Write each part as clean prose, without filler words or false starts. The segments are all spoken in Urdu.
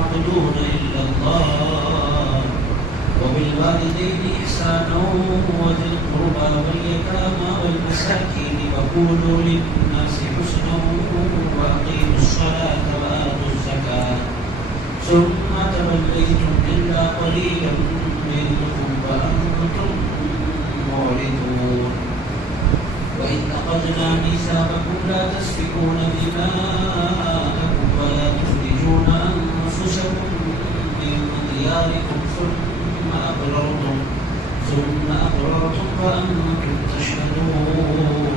تعبدون إلا الله وبالوالدين إحسانا وذي القربى واليتامى والمساكين وقولوا للناس حسنا وأقيموا الصلاة وآتوا الزكاة ثم توليتم إلا قليلا منكم وأنتم معرضون وإذ أخذنا ميثاقكم لا تسفكون دماءكم ولا تخرجون أنفسكم من دياركم ثم أقررتم وأنتم تشهدون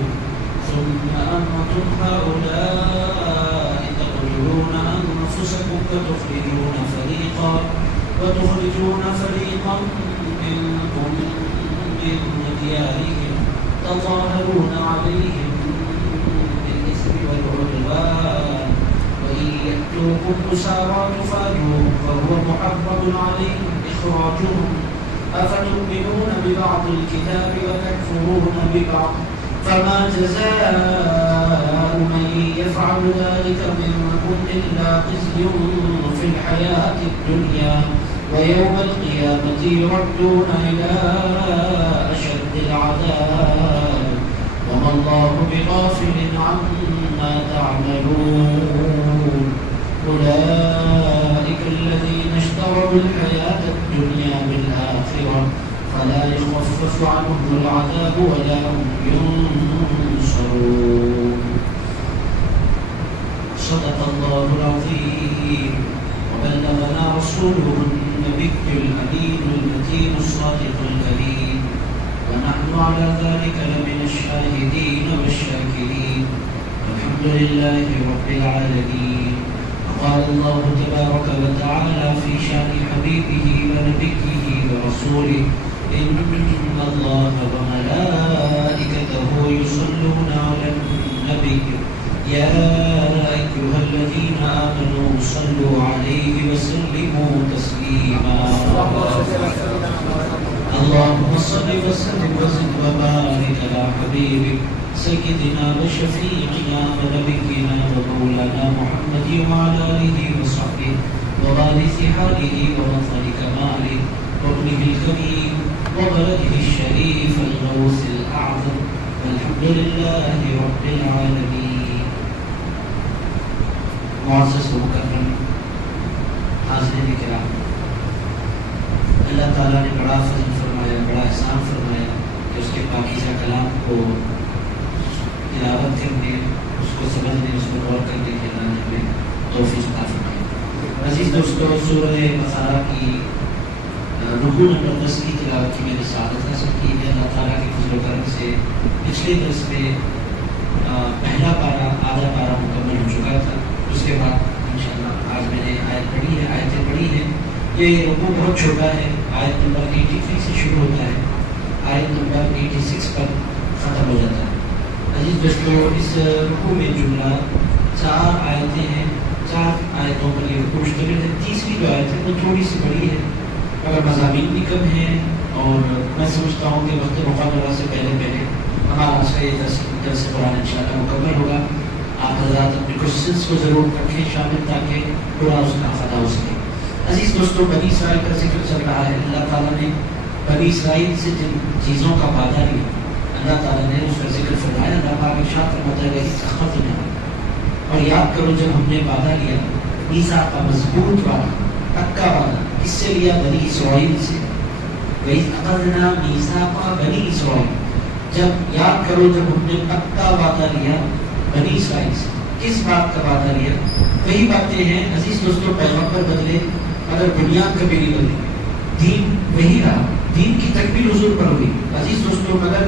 ثم أنتم هؤلاء تقتلون أنفسكم وتخرجون فريقا منكم من ديارهم تظاهرون عليهم بالإثم والعدوان وإن يأتوكم أسارى تفادوهم فهو محرم عليهم إخراجهم أفتؤمنون ببعض الكتاب وتكفرون ببعض فما جزاء من يفعل ذلك منكم إلا خزي في الحياة الدنيا ويوم القيامة يردون إلى أشد العذاب وما الله بغافل عما تعملون أولئك الذين اشتروا الحياة الدنيا بالآخرة فلا يخفف عنهم العذاب ولا هم ينصرون صدق الله العظيم وبلغنا رسوله النبي الأمين المتين الصادق الكريم ونحن على ذلك لمن الشاهدين والشاكرين والحمد لله رب العالمين. قال الله تبارك وتعالى في شأن حبيبه ونبيه ورسوله إن الله وملائكته يصلون على النبي يا أيها الذين آمنوا صلوا عليه وسلموا تسليما. اللهم صل وسلم وزد وبارك على حبيبك سيدنا وشفيعنا ونبينا ومولانا محمد وعلى آله وصحبه ووارث حاله ومظهر كماله وابنه الكريم وبلده الشريف الغوث الأعظم والحمد لله رب العالمين. معزز و مکرم حاضرین کرام، اللہ تعالیٰ نے بڑا فضل فرمایا، بڑا احسان فرمایا کہ اس کے پاکیزہ کلام کو تلاوت کرنے، اس کو سمجھنے، اس کو غور کرنے کے اللہ نے ہمیں توفیق عطا فرمائی. عزیز دوستو، سورہ بقرہ کی رکوع نمبر 10 کی تلاوت کی میں نے سعادت حاصل کی ہے. اللہ تعالیٰ کے فضل و کرم سے پچھلے درس میں پہلا پارہ آدھا پارہ مکمل ہو چکا تھا. اس کے بعد انشاءاللہ آج میں نے آیتیں پڑھی ہیں. یہ رکوع بہت چھوٹا ہے، آیت نمبر 83 سے شروع ہوتا ہے، آیت نمبر 86 پر ختم ہو جاتا ہے. عزیز دوستو، اس رکوع میں جملہ 4 آیتیں ہیں، 4 آیتوں پر یہ رکوع مشتمل ہے. تیسری جو آیت ہے وہ تھوڑی سی بڑی ہے، مگر مضامین بھی کم ہیں، اور میں سمجھتا ہوں کہ وقت مقررہ سے پہلے ہمارا آج کا یہ درس قرآن انشاءاللہ مکمل ہوگا. آپ حضرات اپنے کوشچنس کو ضرور رکھیں شامل تاکہ پورا اس کا افادہ ہو سکے. عزیز دوستو، بنی اسرائیل کا ذکر چل رہا ہے. اللہ تعالیٰ نے بنی اسرائیل سے جن چیزوں کا وعدہ لیا، اللہ تعالیٰ نے اس کا ذکر فرمایا. اللہ پاک ارشاد فرماتا ہے کہ اخذنا، اور یاد کرو جب ہم نے وعدہ لیا، میثاق کا مضبوط وعدہ، پکا وعدہ. کس سے لیا؟ بنی اسرائیل سے. وَإِذْ أَخَذْنَا مِيثَاقَ بَنِي إِسْرَائِيلَ، جب یاد کرو جب ہم نے پکا وعدہ لیا بنی اسرائیل سے. کس بات کا وعدہ لیا؟ وہی باتیں ہیں عزیز دوستو، پیغمبر بدلے مگر بنیاد کبھی نہیں بدلی، دین وہی رہا، دین کی تکمیل حضور پر ہوئی. عزیز دوستو، مگر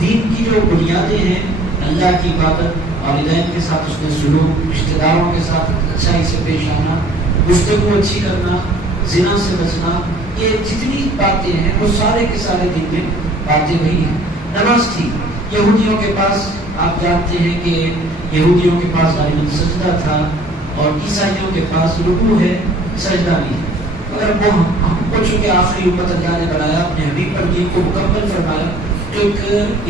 دین کی جو بنیادیں ہیں، اللہ کی عبادت، والدین کے ساتھ اس نے سلوک، رشتہ داروں کے ساتھ اچھائی سے پیش آنا، گفتگو اچھی کرنا، زنا سے بچنا، یہ جتنی باتیں ہیں وہ سارے کے سارے دین میں باتیں وہی ہیں. نماز تھی، یہودیوں کے پاس آپ جانتے ہیں کہ یہودیوں کے پاس دائم سجدہ تھا، اور عیسائیوں کے پاس رکوع ہے، سجدہ نہیں ہے. مگر وہ ہم کو چونکہ آخری امت اللہ نے بنایا، اپنے حبیب پر دین کو مکمل فرمایا، تو ایک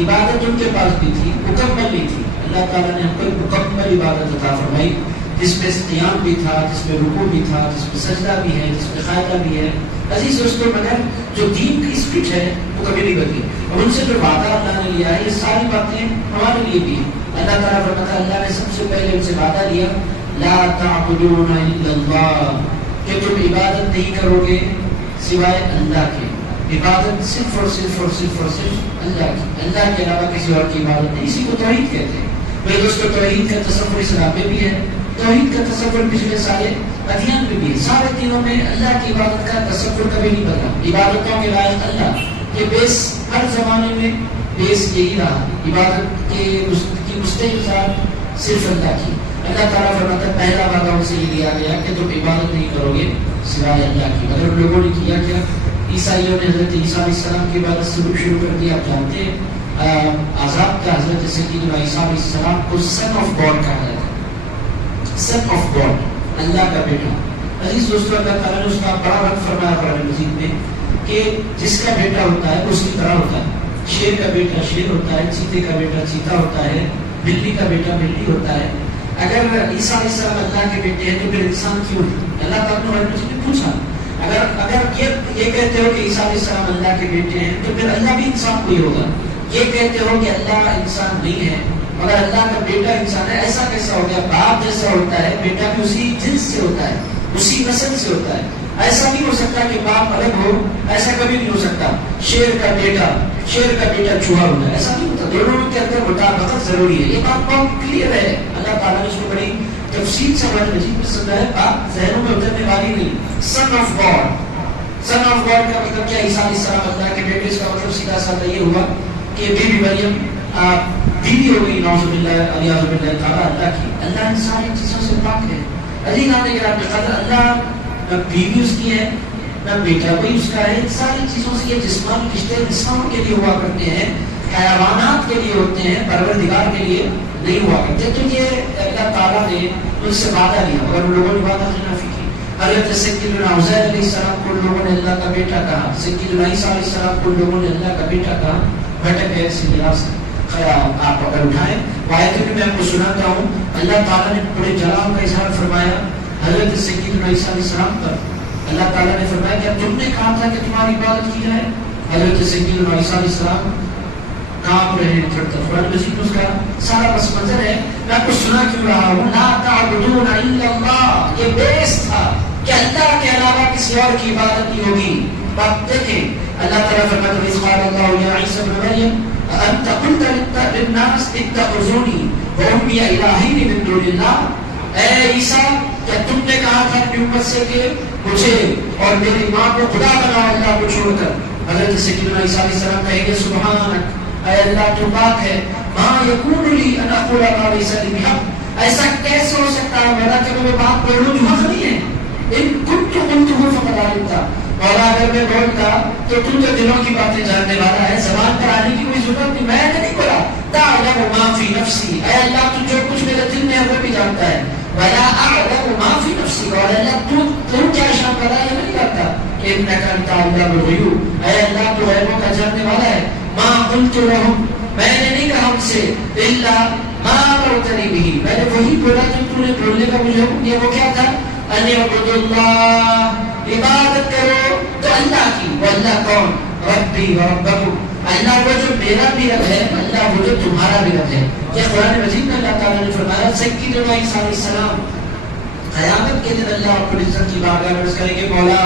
عبادت ان کے پاس بھی تھی، مکمل نہیں تھی. اللہ تعالیٰ نے ہم کو مکمل عبادت عطا فرمائی جس میں قیام بھی تھا، جس میں رکوع بھی تھا، جس میں سجدہ بھی ہے، جس میں قاعدہ بھی ہے. عزیز دوستو، مگر جو دین کی اسپرٹ ہے وہ کبھی نہیں بدلی. اور ان سے جو وعدہ اللہ نے لیا ہے، یہ ساری باتیں ہمارے لیے بھی ہیں. اللہ تعالیٰ فرماتا ہے، اللہ نے سب سے پہلے ان سے وعدہ لیا، لا تعبدون الا اللہ، کہ تم عبادت نہیں کرو گے سوائے اللہ کے. عبادت صرف اور صرف اور صرف اور صرف اللہ کی، اللہ کے علاوہ کسی اور کی عبادت نہیں. اسی کو توحید کہتے ہیں. میرے دوستو، توحید کا تصور اسلام میں بھی ہے، توحید کا تصور پچھلے سارے ادیان میں بھی ہے. سارے دینوں میں اللہ کی عبادت کا تصور کبھی نہیں بدلا. عبادتوں کے لائق اللہ، یہ بیس ہر زمانے میں بیس یہی رہا. عبادت کی مستحق ذات صرف اللہ کی. اللہ تعالیٰ فرماتا ہے، پہلا وعدہ ان سے یہ دیا گیا کہ تم عبادت نہیں کرو گے سوائے اللہ کی. مگر ان لوگوں نے کیا کیا؟ عیسائیوں نے حضرت عیسیٰ علیہ السلام کی عبادت سے شروع کر دیا. آپ جانتے ہیں عذاب کا حضرت سیدنا عیسیٰ علیہ السلام کو سن آف گاڈ کہا جاتا ہے. سن آف گاڈ، اللہ کا بیٹا. عزیز دوستو، اللہ تعالیٰ نے اس کا بڑا رد فرمایا قرآن مجید میں کہ جس کا بیٹا ہوتا ہے اس کی طرح ہوتا ہے. شیر کا بیٹا شیر ہوتا ہے، چیتے کا بیٹا چیتا ہوتا ہے، بلی کا بیٹا بلی ہوتا ہے. اگر عیسیٰ علیہ السلام اللہ کے بیٹے ہیں تو پھر انسان کیوں؟ اللہ تعالیٰ نے پوچھا، اگر یہ کہتے ہو کہ عیسیٰ علیہ السلام اللہ کے بیٹے ہیں تو پھر اللہ بھی انسان کوئی ہوگا. یہ کہتے ہو کہ اللہ انسان نہیں ہے مگر اللہ کا بیٹا انسان ہے، ایسا کیسا ہو گیا؟ باپ جیسا ہوتا ہے، بیٹا بھی اسی جنس سے ہوتا ہے، اسی نسل سے ہوتا ہے. ایسا نہیں ہو سکتا کہ باپ الگ ہو، ایسا کبھی نہیں ہو سکتا. شیر کا بیٹا چوہا ہوتا ہے، ایسا نہیں ہوتا. دونوں کے اندر مطابقت ضروری ہے. یہ بات بہت کلیئر ہے. اللہ تعالیٰ نے اس کو بڑی تفصیل سے ہمارے مجید میں سمجھایا ہے. بات ذہنوں میں اترنے والی نہیں. Son of God, son of God کا مطلب کیا؟ عیسیٰ علیہ السلام اللہ کے بیٹے. اس کا مطلب سیدھا سادہ یہ ہوا کہ بیوی مریم بیوی ہو گئی، نعوذ باللہ علیہ باللہ تعالیٰ اللہ کی. اللہ ان ساری چیزوں سے پاک ہے. علی نام قدر اللہ، نہ بیوی اس کی ہے نہ بیٹا کوئی اس کا ہے. ساری چیزوں سے یہ جسمانی رشتے انسانوں کے لیے ہوا کرتے ہیں، حیوانات کے لیے ہوتے ہیں، پروردگار کے لیے نہیں ہوا کرتے. تو یہ اللہ تعالیٰ نے ان سے وعدہ لیا اور ان لوگوں نے وعدہ خلافی کی. حضرت سیدنا عزیر علیہ السلام کو لوگوں نے اللہ کا بیٹا کہا، سیدنا عیسیٰ علیہ السلام کو لوگوں نے اللہ کا بیٹا کہا. بھٹک گئے اسی لحاظ سے. آپ اگر اٹھائیں آیت میں آپ کو سناتا ہوں. اللہ تعالیٰ نے بڑے جلال کا اظہار فرمایا حضرت سیدنا عیسیٰ علیہ السلام پر. اللہ تعالیٰ نے فرمایا کہ تم نے کہا تھا کہ تمہاری عبادت کی جائے. حضرت سیدنا عیسیٰ علیہ السلام کام رہے قرآن مجید میں اس کا سارا پس منظر ہے. میں آپ کو سنا کیوں رہا ہوں؟ لا تعبدون الا اللہ، یہ بیس تھا کہ اللہ کے علاوہ کسی اور کی عبادت نہیں ہوگی. بات دیکھیں، اللہ تعالیٰ فرماتا ہے قال اللہ یا عیسی ابن مریم انت قلت للناس اتخذونی وامي الہین من دون اللہ. اے عیسیٰ، کیا تم نے کہا تھا اپنی امت سے کہ مجھے اور میری ماں کو خدا بناؤ اللہ کو چھوڑ کر؟ حضرت سیدنا عیسیٰ علیہ السلام کہیں گے سبحانک، اے اللہ تو پاک ہے. ما یکون لی ان اقول ما لیس لی بحق، ایسا کیسے ہو سکتا ہے میرا کہ میں بات بولوں جو حق نہیں ہے. ان کنت قلتہ فقد علمتہ، اور اگر میں بولتا تو تم جو دلوں کی باتیں جاننے والا ہے، زبان پر آنے کی کوئی ضرورت نہیں. میں نہیں بولا. تعلم ما فی نفسی، اے اللہ تو جو کچھ میرے دل میں ہے وہ بھی جانتا ہے. ولا اعلم ما فی نفسی، اور اللہ تو کیا شان والا ہے نہیں جانتا. انک انت علام الغیوب، اے اللہ تو غیبوں کا جاننے والا ہے. ما قلت لهم، میں نے نہیں کہا ان سے الا ما امرتنی به، میں نے وہی بولا جو تو نے بولنے کا مجھے حکم دیا. وہ کیا تھا؟ ان اعبدوا اللہ، عبادت کرو تو اللہ کی. وہ اللہ کون؟ ربی و ربکم، اللہ وہ جو میرا بھی رب ہے، اللہ وہ جو تمہارا بھی رب ہے. یہ قرآن مجید میں اللہ تعالیٰ نے فرمایا. سیدنا عیسیٰ علیہ السلام قیامت کے دن اللہ رب العزت کی بارگاہ میں عرض کریں گے مولا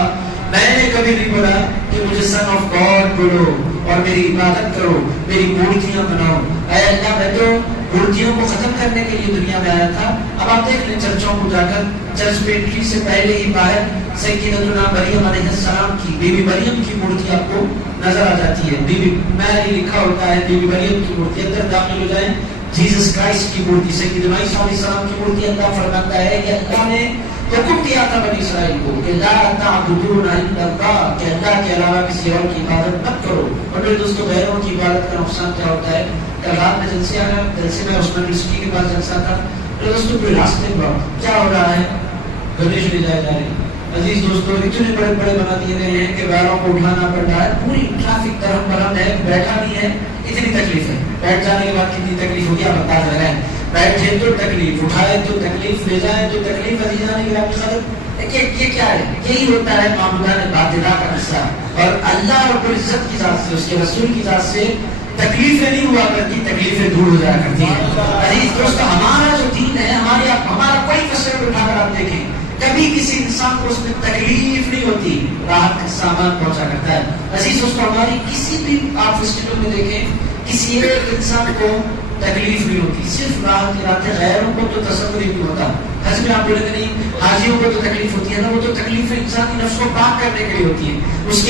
میں نے کبھی نہیں بولا کہ مجھے سن آف گاڈ بولو اور میری عبادت کرو، میری مورتیاں بناؤ. اے اللہ میں تو مورتیوں کو ختم کرنے کے لیے دنیا میں آیا تھا. اب آپ دیکھ لیں چرچوں کو جا کر، چرچ میں انٹری سے پہلے ہی باہر سیدتنا مریم علیہ السلام کی، بی بی مریم کی مورتی آپ کو نظر آ جاتی ہے. بی بی میری لکھا ہوتا ہے، بی بی مریم کی مورتی. اندر داخل ہو جائیں، جیسس کرائسٹ کی مورتی، سیدنا عیسیٰ علیہ السلام کی مورتی. اللہ فرماتا ہے کہ اللہ نے حکم دیا تھا بنی اسرائیل کو کہ لا تعبدون الا اللہ، کہ اللہ کے علاوہ کسی اور کی عبادت مت کرو. اور میرے دوستو غیروں کی عبادت کا نقصان کیا ہوتا ہے؟ کل رات میں جلسے آیا، جلسے میں عثمان یونیورسٹی کے پاس جلسہ تھا. میرے دوستو کوئی راستے میں کیا ہو رہا ہے؟ گنیش لے جائے جا رہے ہیں. عزیز دوستو اتنے بڑے بڑے بنا دیے گئے ہیں کہ ویروں کو اٹھانا پڑ رہا ہے. پوری ٹریفک درہم برہم ہے، بیٹھا نہیں ہے، اتنی تکلیف ہے. بیٹھ جانے کے بعد کتنی تکلیف ہوگی آپ بتا رہے ہیں. بیٹھے تو تکلیف، اٹھائے تو تکلیف، لے جائے تو تکلیف. عزیزان گرامی قدر، یہ کیا ہے؟ یہی ہوتا ہے معاملات باطلہ کا حصہ. اور اللہ رب العزت کی ذات سے، اس کے رسول کی ذات سے تکلیفیں نہیں ہوا کرتی، تکلیفیں دور ہو جایا کرتی ہیں. عزیز دوستو، ہمارا جو دین ہے، ہمارا کوئی فیصلہ اٹھا کر آپ دیکھیں، کبھی کسی انسان کو اس میں تکلیف نہیں ہوتی، راحت کا سامان پہنچا کرتا ہے. عزیز دوستو، ہماری کسی بھی آپ فیسٹیول میں دیکھیں، کسی ایک انسان کو تکلیف نہیں ہوتی، صرف راحت کی رات ہے. غیروں کو تو تصور ہی نہیں ہوتا. حج میں آپ بولیں گے نہیں، حاجیوں کو تو تکلیف ہوتی ہے نا، وہ تو تکلیف انسانی نفس کو پاک کرنے کے لیے ہوتی ہے، اس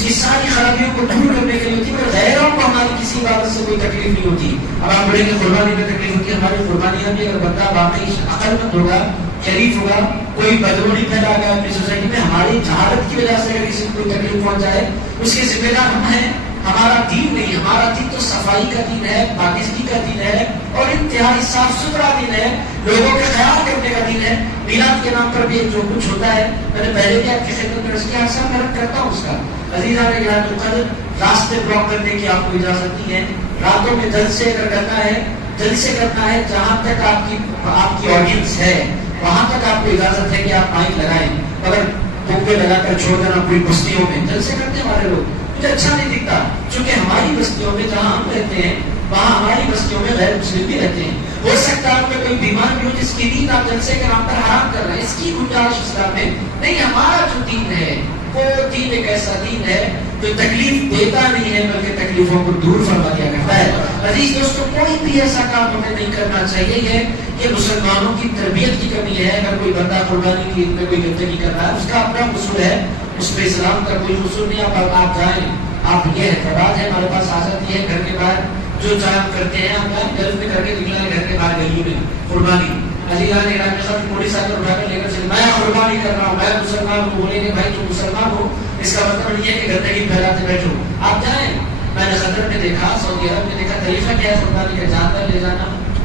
کی ساری خرابیوں کو دور کرنے کے لیے ہوتی ہے. پر غیروں کو ہماری کسی عبادت سے کوئی تکلیف نہیں ہوتی. اب آپ بولیں گے قربانی میں تکلیف ہوتی ہے. ہماری قربانیاں بھی اگر بندہ واقعی عقل مند ہوگا، شریف ہوگا، کوئی بدبو نہیں پھیلا گیا اپنی سوسائٹی میں، ہماری جہالت کی وجہ سے اگر کسی کو کوئی تکلیف پہنچ جائے، اس کے ذمہ دار ہم ہیں، ہمارا دین نہیں. ہمارا دین تو صفائی کا دین ہے، پاکیزگی کا دین ہے، اور انتہائی صاف ستھرا دین ہے، لوگوں کے خیال کرنے کا دین ہے. میلاد کے نام پر بھی جو کچھ ہوتا ہے، میں نے پہلے بھی آپ کی خدمت میں رسکی حادثہ میں رد کرتا ہوں اس کا. عزیزان گرامی قدر، راستے بلاک کرنے کی آپ کو اجازت نہیں ہے. راتوں میں جلسے اگر کرنا ہے، جلسے کرنا ہے، جہاں تک آپ کی آڈینس ہے وہاں تک آپ کو اجازت ہے کہ آپ مائک لگائیں، مگر پھونکے لگا کر چھوڑ دینا پوری بستیوں میں. جلسے کرتے ہیں ہمارے لوگ، مجھے اچھا نہیں دکھتا، چونکہ ہماری بستیوں میں جہاں ہم رہتے ہیں وہاں ہماری بستیوں میں غیر مسلم بھی رہتے ہیں. ہو سکتا ہے آپ میں کوئی بیمار بھی ہو جس کی نیند آپ جلسے کے نام پر حرام کر رہے ہیں، اس کی گنجائش اسلام میں نہیں. ہمارا جو دین ہے وہ دین ایک ایسا دین ہے جو تکلیف دیتا نہیں ہے بلکہ تکلیفوں کو دور فرما دیا کرتا ہے. عزیز دوستو، کوئی بھی ایسا کام ہمیں نہیں کرنا چاہیے. یہ مسلمانوں کی تربیت کی کمی ہے. اگر کوئی بندہ قربانی کی عید میں کوئی گندگی کر رہا ہے، اس کا اپنا قصور ہے، اس پہ اسلام کا کوئی قصور نہیں. آپ جائیں، آپ یہ اعتراض ہے، ہمارے پاس آ جاتی ہے گھر کے باہر جو چاہے کرتے ہیں. ہم گھر میں کر کے نکلا ہے، گھر کے باہر گلی میں قربانی. عزیزان گرامی کے ساتھ پولیس آ کر اٹھا کر لے کر چلے، میں قربانی کر رہا ہوں، میں مسلمان ہوں. بولیں گے بھائی تم مسلمان ہو، اس کا مطلب نہیں ہے کہ گندگی پھیلاتے بیٹھو. آپ جائیں. میں نے قطر میں دیکھا، سعودی عرب میں دیکھا، طریقہ کیا ہے قربانی کا؟ جانور لے جانا،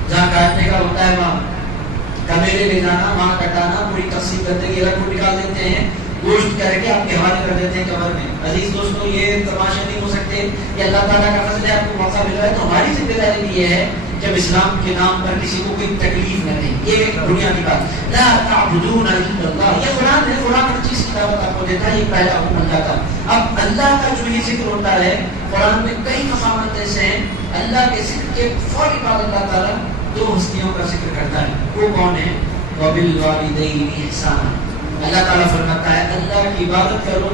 جہاں کاٹنے کا ہوتا ہے وہاں کمیلے لے جانا، وہاں کٹانا، پوری تقسیم گندگی الگ کو نکال دیتے ہیں، گوشت کر کے آپ کے حوالے کر دیتے ہیں قبر میں. عزیز دوستو، یہ تماشے نہیں ہو سکتے. یہ اللہ تعالیٰ کا فضل ہے، آپ کو موقع مل رہا ہے. تو ہماری ذمہ داری بھی یہ ہے جب اسلام کے نام پر کسی کو کوئی تکلیف نہ دیں. یہ ایک بنیادی بات، لا تعبدون الا اللہ. یہ قرآن ہے، قرآن ہر چیز کی دعوت آپ کو دیتا ہے. یہ پہلا حکم اللہ کا. اب اللہ کا جو یہ ذکر ہوتا ہے قرآن میں کئی مقامات ایسے ہیں، اللہ کے ذکر کے فوری بعد اللہ تعالیٰ دو ہستیوں کا ذکر کرتا ہے. وہ کون ہے؟ وَبِالْوَالِدَيْنِ إِحْسَانًا. اللہ تعالیٰ فرماتا ہے اللہ کی عبادت کرو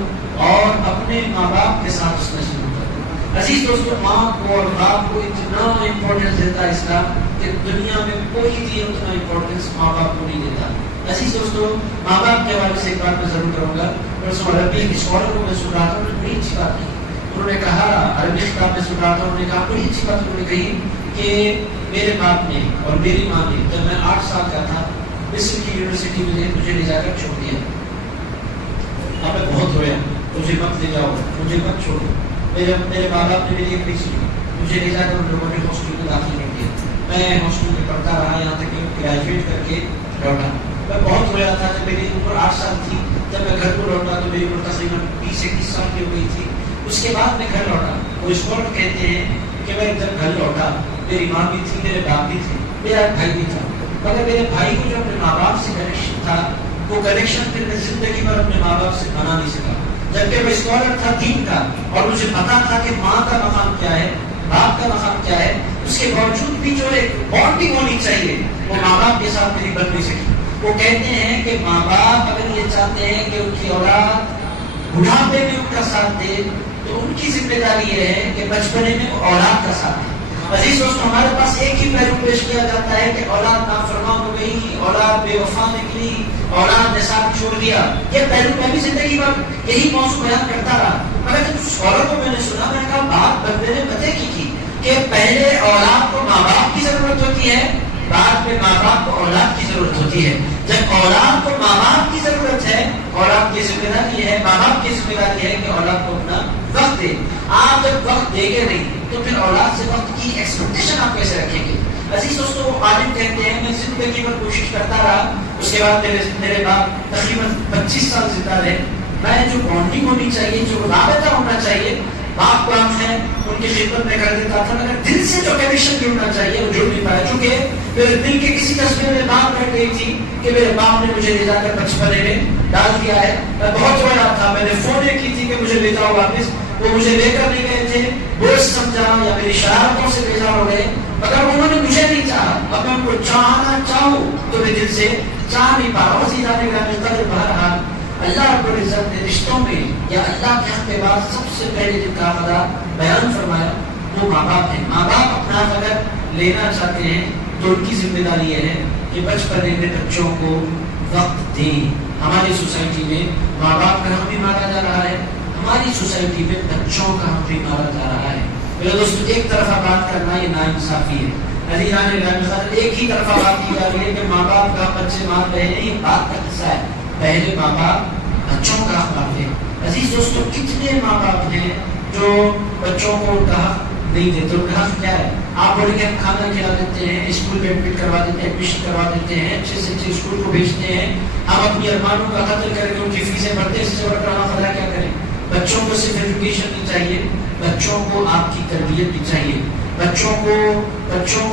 اور اپنے ماں باپ کے ساتھ اس میں سلوک کرو. عزیز دوستو، ماں کو اور باپ کو اتنا امپورٹنس دیتا ہے اسلام کہ دنیا میں کوئی بھی اتنا امپورٹنس ماں باپ کو نہیں دیتا. عزیز دوستو، ماں باپ کے حوالے سے ایک بات میں ضرور کروں گا. پرسوں عربی اسکالر کو میں سن رہا تھا، انہوں نے بڑی اچھی بات کی. انہوں نے کہا، عربی کتاب میں سن رہا تھا، انہوں نے کہا بڑی اچھی بات انہوں نے کہی کہ میرے باپ نے اور میری ماں نے جب میں 8 سال کا تھا مصر کی یونیورسٹی میں مجھے لے جا کر چھوڑ دیا. اب میں بہت رویا، مجھے مت لے جاؤ، مجھے مت چھوڑو. میرے ماں باپ نے میری ایک نہیں سنی، مجھے لے جا کر ان لوگوں نے ہاسٹل میں داخل کر دیا. میں ہاسٹل میں پڑھتا رہا یہاں تک کہ گریجویٹ کر کے لوٹا. میں بہت رویا تھا. جب میری عمر 8 سال تھی، جب میں گھر کو لوٹا تو میری عمر تقریباً 20-21 سال کی ہو گئی تھی. اس کے بعد میں گھر لوٹا. وہ اسکالر کہتے ہیں کہ میں جب گھر لوٹا میری ماں بھی تھی، میرے باپ بھی تھے، میرا بھائی بھی تھا، مگر میرے بھائی کو جو اپنے ماں باپ سے کنیکشن تھا وہ کنیکشن پھر میں زندگی بھر اپنے ماں باپ سے بنا نہیں سکا. جبکہ میں اسکالر تھا دین کا اور مجھے پتا تھا کہ ماں کا مقام کیا ہے، باپ کا مقام کیا ہے. اس کے باوجود بھی جو ایک بانڈنگ ہونی چاہیے وہ ماں باپ کے ساتھ میری بن نہیں سکی. وہ کہتے ہیں کہ ماں باپ اگر یہ چاہتے ہیں کہ ان کی اولاد بڑھاپے میں ان کا ساتھ دے تو ان کی ذمہ داری یہ ہے کہ بچپنے میں وہ اولاد کا ساتھ دے. عزیز دوستو، ہمارے پاس ایک ہی پہلو پیش کیا جاتا ہے کہ اولاد نافرمان ہو گئی، اولاد بے وفا نکلی، اولاد نے ساتھ چھوڑ دیا. یہ پہلو میں بھی زندگی بھر یہی موضوع بیان کرتا رہا. مگر جب اسکالر کو میں نے سنا، میں نے کہا بات بندے نے پتے کی تھی کہ پہلے اولاد کو ماں باپ کی ضرورت ہوتی ہے، بعد میں ماں باپ کو اولاد کی ضرورت ہوتی ہے. جب اولاد کو ماں باپ کی ضرورت ہے، اولاد کی ذمہ داری ہے، ماں باپ کی ذمہ داری ہے کہ اولاد کو اپنا وقت دے. آپ جب وقت دیں گے نہیں تو پھر اولاد سے وقت کی ایکسپیکٹیشن آپ کیسے رکھیں گے؟ عزیز دوستو، عالم کہتے ہیں میں زندگی میں کوشش کرتا رہا. اس کے بعد میرے باپ تقریباً 25 سال زندہ رہے. میں جو بانڈنگ ہونی چاہیے، جو رابطہ ہونا چاہیے، باپ کو ہم ہیں ان کی خدمت میں کر دیتا تھا، مگر دل سے جو کنیکشن جڑنا چاہیے وہ جڑ نہیں پایا، چونکہ میرے دل کے کسی قصبے میں بات کر گئی تھی کہ میرے باپ نے مجھے لے جا کر بچپنے میں ڈال دیا ہے، میں بہت رویا تھا، میں نے فون کی تھی کہ مجھے لے جاؤ واپس، وہ مجھے لے کر نہیں گئے تھے، بوجھ سمجھا یا میری شرارتوں سے بیزار ہو گئے، مگر انہوں نے مجھے نہیں چاہا، اب میں ان کو چاہنا چاہوں تو میں دل سے چاہ نہیں پا رہا۔ اسی جانے کا ملتا ہے بہرحال اللہ رب العزت نے رشتوں میں یا اللہ کے حق کے بعد سب سے پہلے جن کا خدا بیان فرمایا وہ ماں باپ ہیں۔ ماں باپ اپنا اگر لینا چاہتے ہیں تو ان کی ذمہ داری یہ ہے کہ بچپنے میں بچوں کو وقت دیں۔ ہماری سوسائٹی میں ماں باپ کا حق بھی مارا جا رہا ہے، ہماری سوسائٹی میں بچوں کا حق بھی مارا جا رہا ہے۔ میرے دوستو ایک طرفہ بات کرنا یہ ناانصافی ہے، ایک ہی طرفہ بات کی جا رہی ہے کہ ماں باپ کا بچے مان رہے ہیں، یہ بات کا قصہ ہے، پہلے ماں باپ بچوں کا حق مانتے ہیں۔ عزیز دوستو کتنے ماں باپ ہیں جو بچوں کو ان کا حق نہیں دیتے؟ ان کا حق کیا ہے؟ آپ بولیں گے ہم کھانا کھلا دیتے ہیں، اسکول میں ایڈمٹ کروا دیتے ہیں، ایڈمیشن کروا دیتے ہیں، اچھے سے اچھے اسکول کو بھیجتے ہیں، ہم اپنی ارمانوں کا قتل کر کے ان کی فیسیں بھرتے ہیں، اس سے بڑھ کر ہم خدا کیا کریں؟ بچوں کو صرف ایجوکیشن نہیں چاہیے، بچوں کو آپ کی تربیت بھی چاہیے، بچوں کو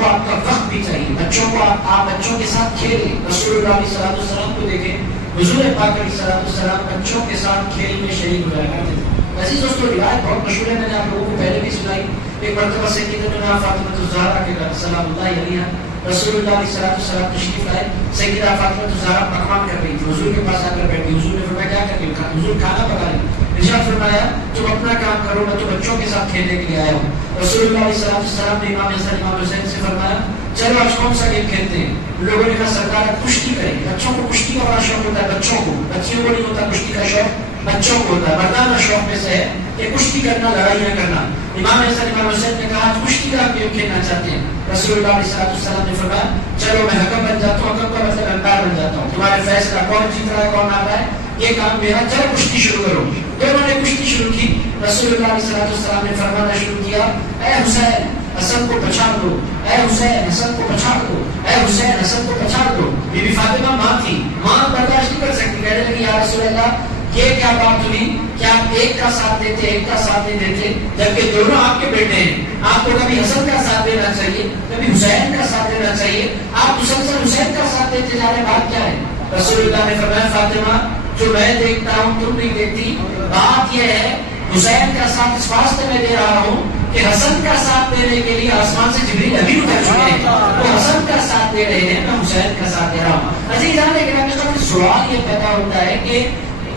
آپ کا وقت بھی چاہیے، بچوں کو آپ بچوں کے ساتھ کھیلیں۔ رسول اللہ علیہ السلام کو دیکھیں، حضور پاک علیہ السلام بچوں کے ساتھ کھیل میں شریک ہوا کرتے تھے۔ عزیز دوستو روایت بہت مشہور ہے، میں نے آپ لوگوں کو پہلے بھی سنائی۔ ایک مرتبہ سیدتنا فاطمہ الزہرا کے گھر سلام اللہ علیہا رسول اللہ علیہ السلام تشریف لائے، سیدہ فاطمہ الزہرا پکوان کر رہی تھی، حضور کے پاس آ کر بیٹھی، حضور نے فرمایا کیا کر رہی ہو؟ حضور کھانا پکا رہی۔ ارشاد فرمایا تم اپنا کام کرو، میں تو بچوں کے ساتھ کھیلنے کے لیے آیا ہوں۔ رسول اللہ علیہ السلام نے امام حسن امام حسین سے فرمایا چلو آج کون سا گیم کھیلتے ہیں؟ لوگوں نے کہا سرکار کشتی کریں گے۔ بچوں کو کشتی کا بڑا شوق ہوتا ہے، بچوں کو، بچیوں کو نہیں ہوتا کشتی کا شوق، بچوں کو ہوتا ہے۔ مردانہ شوق میں سے ہے کہ کشتی کرنا، لڑائیاں کرنا۔ امام حسن امام حسین نے کہا آج کشتی کا گیم کھیلنا چاہتے ہیں۔ رسول اللہ علیہ السلام نے فرمایا چلو میں حکم بن جاتا ہوں، حکم کا مطلب امپائر بن جاتا ہوں، تمہارے فیصلہ کون جیت رہا ہے کون آ رہا ہے یہ کام میرا، چلو کشتی شروع کرو۔ دونوں نے کشتی شروع کی۔ رسول اللہ علیہ السلام نے فرمانا شروع کیا اے حسین حسن کو پچھاڑ دو، اے حسین حسن کو پچھاڑ دو، اے حسین حسن کو پچھاڑ دو۔ بی بی فاطمہ ماں تھی، ماں برداشت نہیں کر سکتی، کہنے لگی یا رسول اللہ یہ کیا بات ہوئی کہ آپ ایک کا ساتھ دیتے ایک کا ساتھ نہیں دیتے، جبکہ دونوں آپ کے بیٹے ہیں، آپ کو کبھی حسن کا ساتھ دینا چاہیے کبھی حسین کا ساتھ دینا چاہیے، آپ مسلسل حسین کا ساتھ دیتے جا رہے، بات کیا ہے؟ رسول اللہ نے فرمایا فاطمہ جو میں دیکھتا ہوں تم نہیں دیکھتی، بات یہ ہے حسین کا ساتھ اس واسطے میں دے رہا ہوں کہ حسن کا ساتھ دینے کے لیے آسمان سے جبریل ابھی اتر چکے ہیں، وہ حسن کا ساتھ دے رہے ہیں، میں حسین کا ساتھ دے رہا ہوں۔ عزیزان اکرام، سوال یہ پیدا ہوتا ہے کہ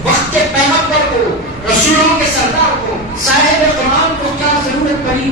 وقت کے پیغمبر کو، رسولوں کے سردار کو، صاحب قرآن کو کیا ضرورت پڑی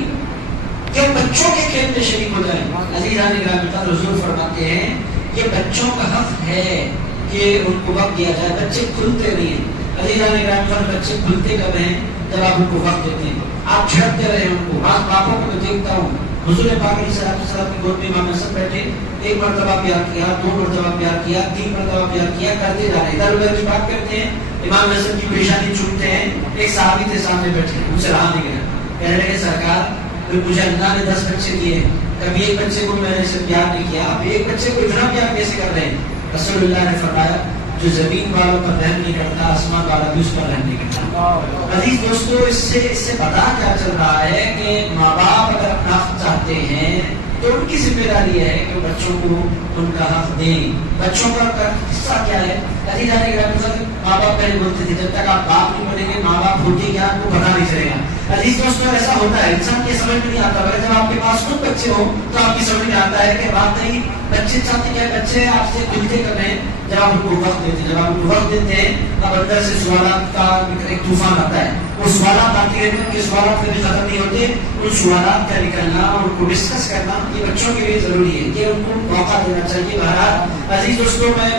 کہ بچوں کے کھیل میں شریک ہو جائیں؟ عزیزان اکرام، حضور فرماتے ہیں یہ بچوں کا حق ہے کہ ان کو وقت دیا جائے، بچے کھلتے نہیں ہیں۔ عزیزان اکرام، بچے کھلتے کب ہیں؟ جب آپ ان کو وقت دیتے ہیں، آپ چھڑکتے رہے ان کو۔ بعض باپوں کو میں دیکھتا ہوں، حضور پاک علیہ السلام کی گود میں امام حسن بیٹھے، ایک مرتبہ پیار کیا، دو مرتبہ پیار کیا، تین مرتبہ پیار کیا، کرتے جا رہے، ادھر ادھر کی بات کرتے ہیں، امام حسن کی پیشانی چومتے ہیں۔ ایک صحابی تھے سامنے بیٹھے، ان سے رہا نہیں گیا، کہنے لگے سرکار مجھے اللہ نے 10 بچے دیے، کبھی ایک بچے کو میں نے سے پیار نہیں کیا، آپ ایک بچے کو اتنا پیار کیسے کر رہے ہیں؟ رسول اللہ نے فرمایا جو زمین والوں پر رحم نہیں کرتا آسمان والا بھی اس پر رحم نہیں کرتا۔ عزیز دوستو اس سے پتا کیا چل رہا ہے کہ ماں باپ اگر اپنا حق چاہتے ہیں تو ان کی ذمہ داری ہے کہ بچوں کو ان کا حق دیں۔ بچوں کا حصہ کیا ہے؟ عزیزان اکرام، ماں باپ پہلے بولتے تھے جب تک آپ باپ نہیں بنیں گے ماں باپ ہوتے کیا آپ کو پتا نہیں چلے گا۔ عزیز دوستو ایسا ہوتا ہے، انسان کی سمجھ میں نہیں آتا، مگر جب آپ کے پاس خود بچے ہوں تو آپ کی سمجھ میں آتا ہے کہ بات نہیں، بچے چاہتے ہیں، بچے آپ سے دلتے کر رہے ہیں جب آپ ان کو وقت دیتے ہیں۔ جب آپ ان کو وقت دیتے ہیں اب اندر سے سوالات کا ایک طوفان آتا ہے، وہ سوالات آتے رہتے ہیں کہ سوالات کبھی ختم نہیں ہوتے، ان سوالات کا نکلنا، ان کو ڈسکس کرنا یہ بچوں کے لیے ضروری ہے، یہ ان کو موقع دینا چاہیے۔ بہرحال عزیز دوستوں میں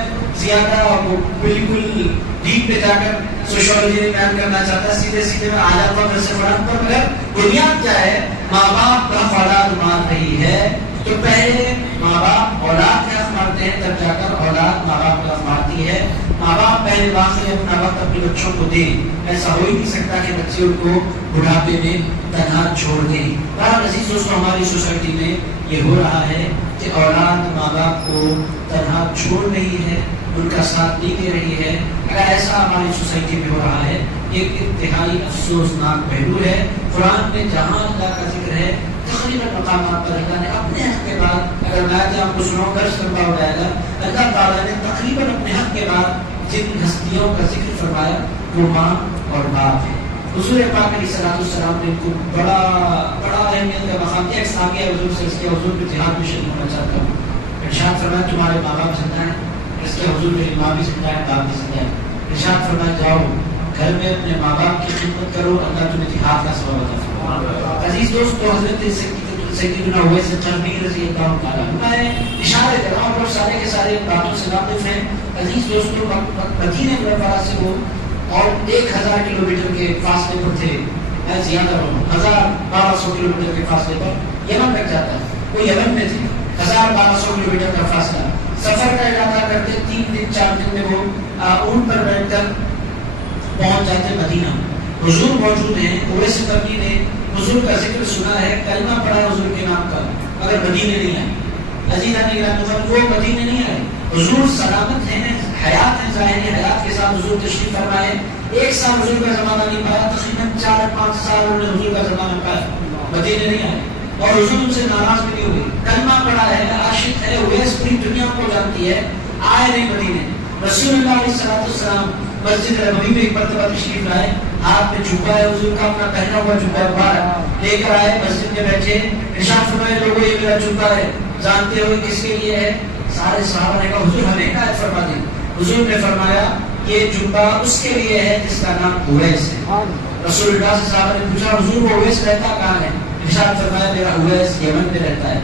زیادہ اور بالکل ڈیپ پہ جا کر سوشیولوجی میں بیان کرنا چاہتا، سیدھے میں آ جاتا ہوں درس قرآن پر، مگر بنیاد کیا ہے؟ ماں باپ کا اولاد مان رہی ہے تو پہلے ماں باپ اولاد کا حق مانتے ہیں، تب جا کر اولاد ماں باپ کا حق مانتی ہے۔ ماں باپ پہلے واقعی اپنا وقت اپنے بچوں کو دیں، ایسا ہو ہی نہیں سکتا کہ بچے ان کو بڑھاپے میں تنہا چھوڑ دیں۔ بہرحال عزیز دوستوں ہماری سوسائٹی میں یہ ہو رہا ہے کہ اولاد ماں باپ کو تنہا چھوڑ رہی ہے، ان کا ساتھ نہیں دے رہی ہے۔ اگر ایسا ہماری سوسائٹی میں ہو رہا ہے ایک انتہائی افسوسناک پہلو ہے۔ قرآن میں جہاں اللہ کا ذکر ہے تقریباً مقامات پر اللہ نے اپنے حق کے بعد، اگر میں آپ کو سناؤں گا لمبا ہو جائے گا، اللہ تعالیٰ نے تقریباً اپنے حق کے بعد جن ہستیوں کا ذکر فرمایا وہ ماں اور باپ ہے۔ حضور پاک علیہ السلام نے ان کو بڑا اہمیت کا مقام دیا۔ ایک سامعہ حضور سے اس کے حضور پہ جہاد میں شریک ہونا چاہتا ہوں، ارشاد فرمایا تمہارے ماں باپ زندہ ہیں؟ اس کے حضور میری ماں بھی زندہ ہے، باپ بھی زندہ ہے۔ ارشاد فرمایا جاؤ گھر میں اپنے ماں باپ کی خدمت کرو، اللہ تمہیں جہاد کا سبب عطا فرمائے۔ عزیز دوستو، حضرت سیدنا اویس قرنی رضی اللہ تعالیٰ عنہ میں اشارے کر رہا ہوں اور سارے کے سارے باتوں سے واقف ہیں۔ عزیز دوستو، مدینہ منورہ سے وہ اور 1000 کلومیٹر کے فاصلے پر تھے، میں زیادہ ہوں 1200 کلومیٹر کے فاصلے پر یمن تک جاتا ہے، وہ یمن میں تھے۔ 1200 کلومیٹر کا فاصلہ، سفر کا ارادہ کرتے 3 دن 4 دن میں وہ اونٹ پر بیٹھ کر پہنچ جاتے مدینہ۔ حضور موجود ہیں، اویس قرنی نے حضور کا ذکر سنا ہے، کلمہ پڑھا حضور کے نام کا، مگر مدینے نہیں آئے۔ عزیزان گرامی، وہ مدینے نہیں آئے۔ حضور سلامت ہیں، حیات ہیں، ظاہری حیات کے ساتھ حضور تشریف فرمائے۔ 1 سال حضور کا زمانہ نہیں پایا، تقریباً 4-5 سال انہوں نے حضور کا زمانہ پایا، مدینے نہیں آئے اور حضور ان سے ناراض بھی نہیں ہوئے۔ کلمہ پڑھا ہے، عاشق ہے، اویس پوری دنیا کو جانتی ہے، آئے نہیں مدینے۔ رسول اللہ علیہ السلام مسجد نبوی میں ایک مرتبہ تشریف لائے، ہاتھ میں جھکا ہے حضور کا اپنا پہنا ہوا جھکا مبارک لے کر آئے، مسجد میں بیٹھے، ارشاد فرمائے لوگوں یہ میرا جھکا ہے جانتے ہو کس کے لیے ہے؟ سارے صحابہ نے کہا حضور ہمیں ہدایت فرما دیں۔ حضور نے فرمایا یہ جھکا اس کے لیے ہے جس کا نام اویس ہے۔ رسول اللہ سے صحابہ نے پوچھا حضور وہ اویس رہتا کہاں ہے؟ ارشاد فرمایا میرا اویس یمن میں رہتا ہے۔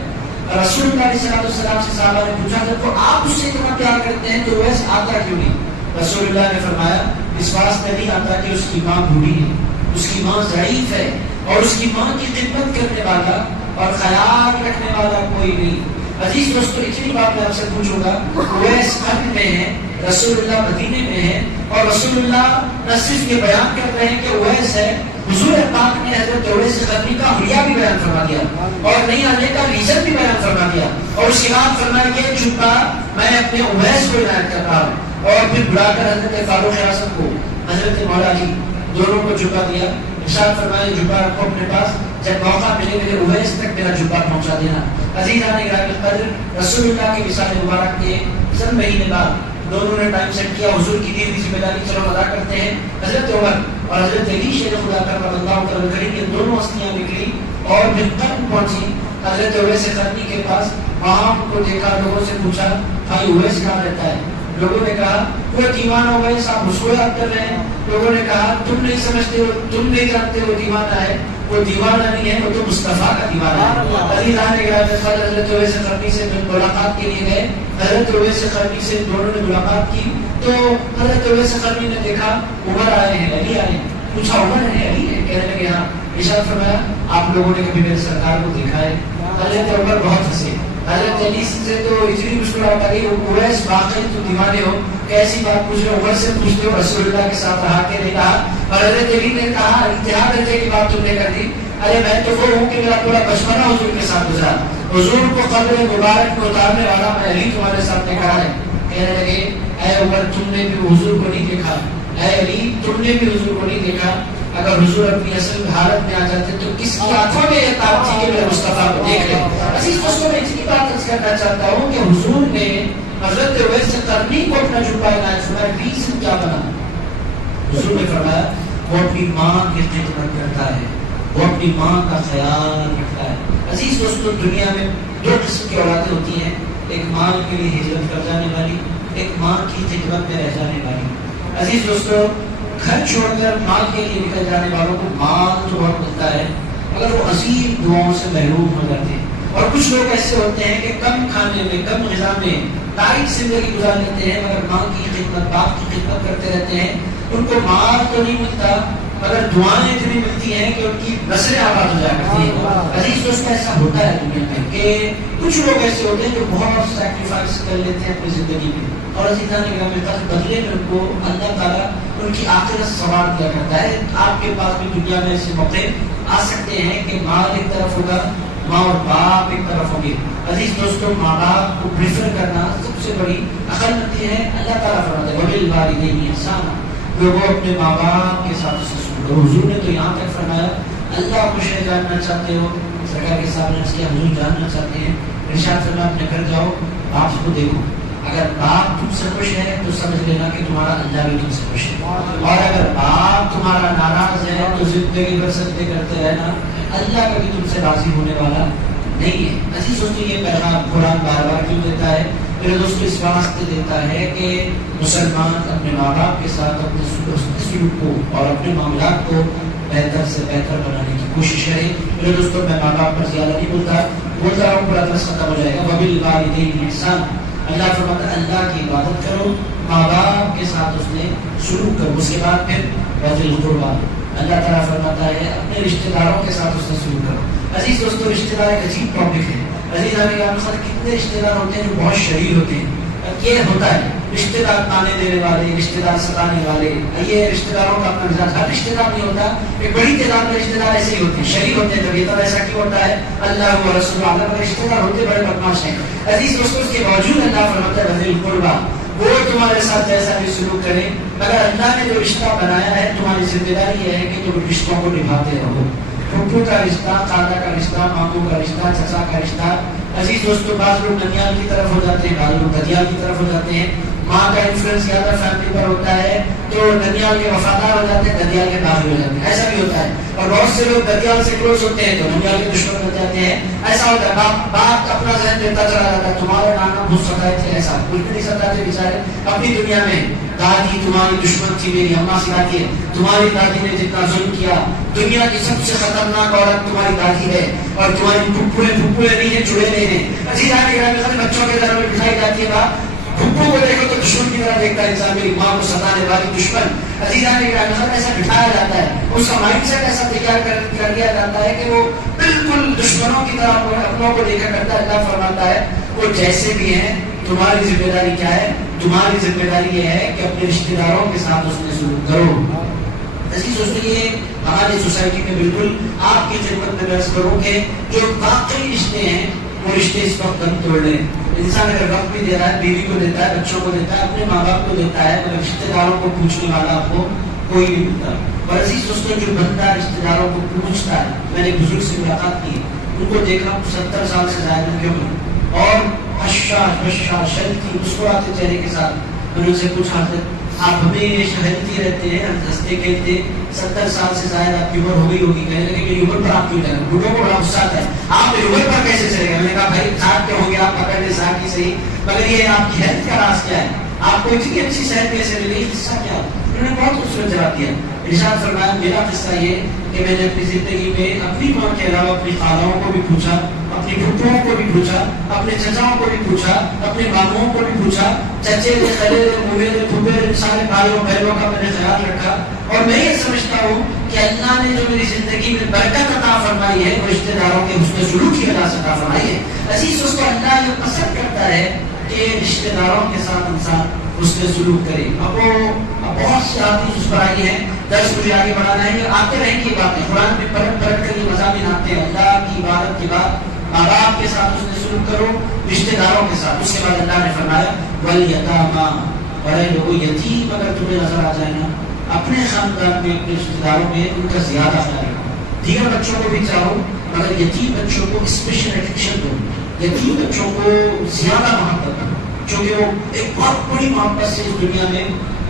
رسول اللہ علیہ السلام سے صحابہ نے پوچھا جب تو آپ اس سے اتنا پیار کرتے ہیں تو اویس آتا کیوں نہیں؟ رسول اللہ نے فرمایا اس واسطے نہیں آتا کہ اس کی ماں بوڑھی ہے، اس کی ماں ضعیف ہے اور اس کی ماں کی خدمت کرنے والا اور خیال رکھنے والا کوئی نہیں۔ عزیز دوستو، اتنی بات میں آپ سے پوچھوں گا، اویس قرن میں ہے، رسول اللہ مدینے میں ہے اور رسول اللہ نہ صرف یہ بیان کر رہے ہیں کہ اویس ہے، حضور پاک نے حضرت اویس قرنی کا حلیہ بھی بیان فرما دیا اور نہیں آنے کا ریزن بھی بیان فرما دیا اور اس کے بعد فرمایا کہ جھکا میں اپنے اویس کو عنایت کر رہا ہوں اور پھر بلا کر حضرت فاروق اعظم کو، حضرت مولا علی دونوں کو جھکا دیا۔ ارشاد فرمایا جھکا رکھو اپنے پاس، جب موقع ملے میرے اویس تک میرا جھکا پہنچا دینا۔ عزیزان گرامی قدر، رسول اللہ کی وصال مبارک کے چند مہینے بعد دونوں نے ٹائم سیٹ کیا، حضور کی دی ہوئی ذمہ داری چلو ادا کرتے ہیں۔ حضرت عمر اور حضرت علی شیر خدا کرم اللہ تعالیٰ کریم یہ دونوں ہستیاں نکلی اور پھر قرن پہنچی حضرت اویس قرنی کے پاس۔ وہاں ان کو دیکھا، لوگوں سے پوچھا بھائی اویس کہاں رہتا ہے؟ لوگوں نے کہا وہ دیوانہ ہو گئے، صاحب اس کو یاد کر رہے ہیں۔ لوگوں نے کہا تم نہیں سمجھتے ہو، تم نہیں جانتے وہ دیوانہ ہے، وہ دیوانہ نہیں ہے، وہ تو مصطفیٰ کا دیوانہ ہے۔ عزیزان گرامی، حضرت اویس قرنی سے ملاقات کے لیے گئے، حضرت اویس قرنی سے دونوں نے ملاقات کی تو حضرت اویس قرنی نے دیکھا عمر آئے ہیں، علی آئے ہیں، پوچھا عمر ہے علی ہے؟ کہنے لگے ہاں۔ ارشاد فرمایا آپ لوگوں نے کبھی میرے سرکار کو دیکھا ہے؟ حضرت عمر بہت ہنسے، حضرت علی سے تو اتنی مسکراہٹ آ گئی، اویس واقعی تو دیوانے ہو، کیسی بات پوچھ رہے ہو؟ عمر سے پوچھتے ہو رسول اللہ کے ساتھ رہا کہ نہیں رہا؟ اور حضرت علی نے کہا انتہا درجے کی بات تم نے کر دی، ارے میں تو وہ ہوں کہ میرا پورا بچپنا حضور کے ساتھ گزرا، حضور کو قبر مبارک میں اتارنے والا میں علی تمہارے سامنے کھڑا ہے۔ کہنے لگے اے عمر تم نے بھی حضور کو نہیں دیکھا، اے علی تم نے بھی حضور کو نہیں دیکھا، اگر حضور اپنی اصل حالت میں آ جاتے تو کس کی آنکھوں میں یہ تاب تھی کہ میرے مصطفیٰ کو دیکھ لیں۔ عزیز دوستوں، میں اتنی بات عرض کرنا چاہتا ہوں کہ حضور نے حضرت اویس قرنی کو اپنا جھکا عنایت فرمایا، ریزن کیا بنا؟ حضور نے فرمایا وہ اپنی ماں کی خدمت کرتا ہے، وہ اپنی ماں کا خیال رکھتا ہے۔ عزیز دوستوں، دنیا میں 2 قسم کی اولادیں ہوتی ہیں، ایک مال کے لیے ہجرت کر جانے والی، ایک ماں کی خدمت میں رہ جانے والی۔ عزیز دوستوں، گھر چھوڑ کر مال کے لیے نکل جانے والوں کو مال تو بہت ملتا ہے مگر وہ عظیم دعاؤں سے محروم ہو جاتے ہیں، اور کچھ لوگ ایسے ہوتے ہیں کہ کم کھانے میں، کم غذا میں ٹائٹ زندگی گزار لیتے ہیں مگر ماں کی خدمت، باپ کی خدمت کرتے رہتے ہیں۔ ان کو مال تو نہیں ملتا مگر دعائیں اتنی ملتی ہیں کہ ان کی نسلیں آباد ہو جایا کرتی ہیں۔ عزیز دوستوں، ایسا ہوتا ہے دنیا میں کہ کچھ لوگ ایسے ہوتے ہیں جو بہت سیکریفائس کر لیتے ہیں اپنی زندگی میں، اور عزیزان گرامی بدلے میں ان کو اللہ تعالیٰ ان کی آخرت سنوار دیا کرتا ہے۔ آپ کے پاس بھی دنیا میں ایسے موقع آ سکتے ہیں کہ مال ایک طرف ہوگا، ماں اور باپ ایک طرف ہوں گے۔ عزیز دوستوں، ماں باپ کو پریفر کرنا سب سے بڑی عقل مندی ہے۔ اللہ تعالیٰ فرماتا ہے وَبِالْوَالِدَيْنِ إِحْسَانًا، لوگوں اپنے ماں باپ کے ساتھ اس سے سلوک کرو. حضور نے تو یہاں تک فرمایا اللہ کو شے جاننا چاہتے ہو, سرکار کے صاحب نے کیا حضور جاننا چاہتے ہیں, ارشاد فرمایا اپنے گھر جاؤ باپ کو دیکھو, اگر باپ تم سے خوش ہے تو سمجھ لینا کہ تمہارا اللہ بھی تم سے خوش ہے, اور اگر باپ تمہارا ناراض ہے تو زندگی بھر سجدے کرتے رہنا, اللہ کبھی تم سے راضی ہونے والا نہیں ہے. عزیز دوستو یہ پیغام قرآن بار بار کیوں دیتا ہے؟ میرے دوستو اس واسطے دیتا ہے کہ مسلمان اپنے ماں باپ کے ساتھ اپنے سلوک کو اور اپنے معاملات کو بہتر سے بہتر بنانے کی کوشش کرے. میرے دوستو میں ماں باپ پر زیادہ نہیں بولتا رہا ہوں, پورا درس ختم ہو جائے گا. وبالوالدین احسان, اللہ فرماتا ہے اللہ کی عبادت کرو, ماں باپ کے ساتھ اس نے سلوک کرو. اس کے بعد پھر وذی القربیٰ, اللہ تعالیٰ فرماتا ہے اپنے رشتہ داروں کے ساتھ اس نے سلوک کرو. عزیز دوستو رشتہ دار ایک عجیب ٹاپک ہے. عزیز کتنے رشتہ دار ہوتے ہیں جو بہت شریر ہوتے ہیں. یہ ہوتا ہے رشتہ دار تانے دینے والے, رشتہ دار ستانے والے, یہ رشتہ داروں کا اپنا مزاج. ہر رشتہ دار نہیں ہوتا, ایک بڑی تعداد میں رشتہ دار ایسے ہی ہوتے ہیں, شریر ہوتے ہیں. طبیعت ایسا کیوں ہوتا ہے؟ اللہ و رسول اللہ کے رشتہ دار ہوتے بڑے بدماش ہیں. عزیز دوستو اس کے باوجود اللہ فرماتا ہے وذی القربیٰ, وہ تمہارے ساتھ جیسا بھی سلوک کرے, مگر اللہ نے جو رشتہ بنایا ہے تمہاری ذمہ داری یہ ہے کہ تم رشتوں کو نبھاتے رہو. پھپھو کا رشتہ, خالہ کا رشتہ, ماموں کا رشتہ, چچا کا رشتہ. عزیز دوستو بعض لوگ ننیال کی طرف ہو جاتے ہیں, بعض لوگ ددیال کی طرف ہو جاتے ہیں. ماں کا انفلوئنس زیادہ فیملی پر ہوتا ہے تو ننیال کے وفادار ہو جاتے ہیں, ددیال کے باغی ہو جاتے ہیں. ایسا بھی ہوتا ہے. اور بہت سے لوگ ددیال سے کلوز ہوتے ہیں تو ننیال کے دشمن بن جاتے ہیں. ایسا ہوتا ہے. باپ اپنا ذہن دیتا چلا جاتا ہے, تمہارے نانا بہت ستائے تھے, ایسا کچھ بھی نہیں ستاتے بیچارے اپنی دنیا میں. دادی تمہاری دشمن تھی, میری اماں سکھاتی ہے, تمہاری دادی نے جتنا ظلم کیا, دنیا کی سب سے خطرناک عورت تمہاری دادی ہے, اور تمہاری پھپھوئے نہیں ہیں, چڑے نہیں ہیں. عزیز بچوں کے گھر میں بٹھائی جاتی ہے, باپ پھپھو کو دیکھو تو دشمن کی طرح دیکھتا ہے انسان, میری ماں کو ستانے والی دشمن. عزیزان ایسا بٹھایا جاتا ہے, اس کا مائنڈ سیٹ ایسا تیار کر دیا جاتا ہے کہ وہ بالکل دشمنوں کی طرح اپنوں کو دیکھا کرتا ہے. اللہ فرماتا ہے وہ جیسے بھی ہیں تمہاری ذمہ داری کیا ہے؟ تمہاری ذمہ داری یہ ہے کہ اپنے رشتہ داروں کے ساتھ اس نے سلوک کرو. عزیز دوستو یہ ہماری سوسائٹی میں بالکل آپ کی خدمت میں عرض کروں کہ جو واقعی رشتے ہیں وہ رشتے اس وقت ہم توڑ رہے ہیں. انسان اگر وقت بھی دے رہا ہے, بیوی کو دیتا ہے, بچوں کو دیتا ہے, اپنے ماں باپ کو دیتا ہے, مگر رشتہ داروں کو پوچھنے والا آپ کو کوئی نہیں ملتا. اور عزیز دوستو جو بندہ رشتہ داروں کو پوچھتا ہے, میں نے بزرگ سے ملاقات کی, ان کو دیکھا 70 سال سے زائد کی عمر اور مسکراتے چہرے کے ساتھ. میں نے ان سے پوچھا آپ ہمیشہ ہیلتھی رہتے ہیں, ہنستے کھیلتے, 70 سال سے زائد آپ کی عمر ہو گئی ہوگی, کہنے لگے میری عمر پر آپ کیوں جانا, بوڑھوں کو بڑا غصہ آتا ہے, آپ میری عمر پر کیسے چلے گا. میں نے کہا بھائی 60 کے ہوں گے آپ, پکڑ لیں 60 کی صحیح, مگر یہ آپ کی ہیلتھ کا راز کیا ہے, آپ کو اتنی اچھی صحت کیسے ملی, قصہ کیا؟ انہوں نے بہت خوبصورت جواب دیا. ارشاد فرمایا میرا قصہ یہ کہ میں نے اپنی زندگی میں اپنی ماں کے علاوہ اپنی خالوں کو بھی پوچھا, اپنی پھپھوؤں کو بھی پوچھا, اپنے چچاؤں کو بھی پوچھا, اپنے ماموں کو بھی پوچھا, چچے نے, خالے نے, موے نے, پھوپھے نے, سارے بھائیوں بہنوں کا میں نے خیال رکھا. اور میں یہ سمجھتا ہوں کہ اللہ نے جو میری زندگی میں برکت عطا فرمائی ہے وہ رشتہ داروں کے حسن سلوک کی وجہ سے عطا فرمائی ہے. عزیز اس کو اللہ یہ پسند کرتا ہے کہ رشتہ داروں کے ساتھ انسان حسن سلوک کرے. اب وہ بہت سی حدیث اس پر آئی ہیں, درس مجھے آگے بڑھانا ہے, یہ آتے رہیں گی باتیں, قرآن میں پلٹ کر یہ مضامین آتے ہیں. اللہ کی عبادت کے بعد ماں باپ کے ساتھ اس نے سلوک کرو, رشتہ داروں کے ساتھ. اس کے بعد اللہ نے فرمایا والیتاما, بڑے لوگوں یتیم اگر تمہیں نظر آ جائے نا اپنے خاندان میں, اپنے رشتہ داروں میں, ان کا زیادہ خیال رکھو. دیگر بچوں کو بھی چاہو مگر یتیم بچوں کو اسپیشل اٹینشن دو, یتیم بچوں کو زیادہ محبت کرو, چونکہ وہ ایک بہت بڑی محبت سے اس دنیا میں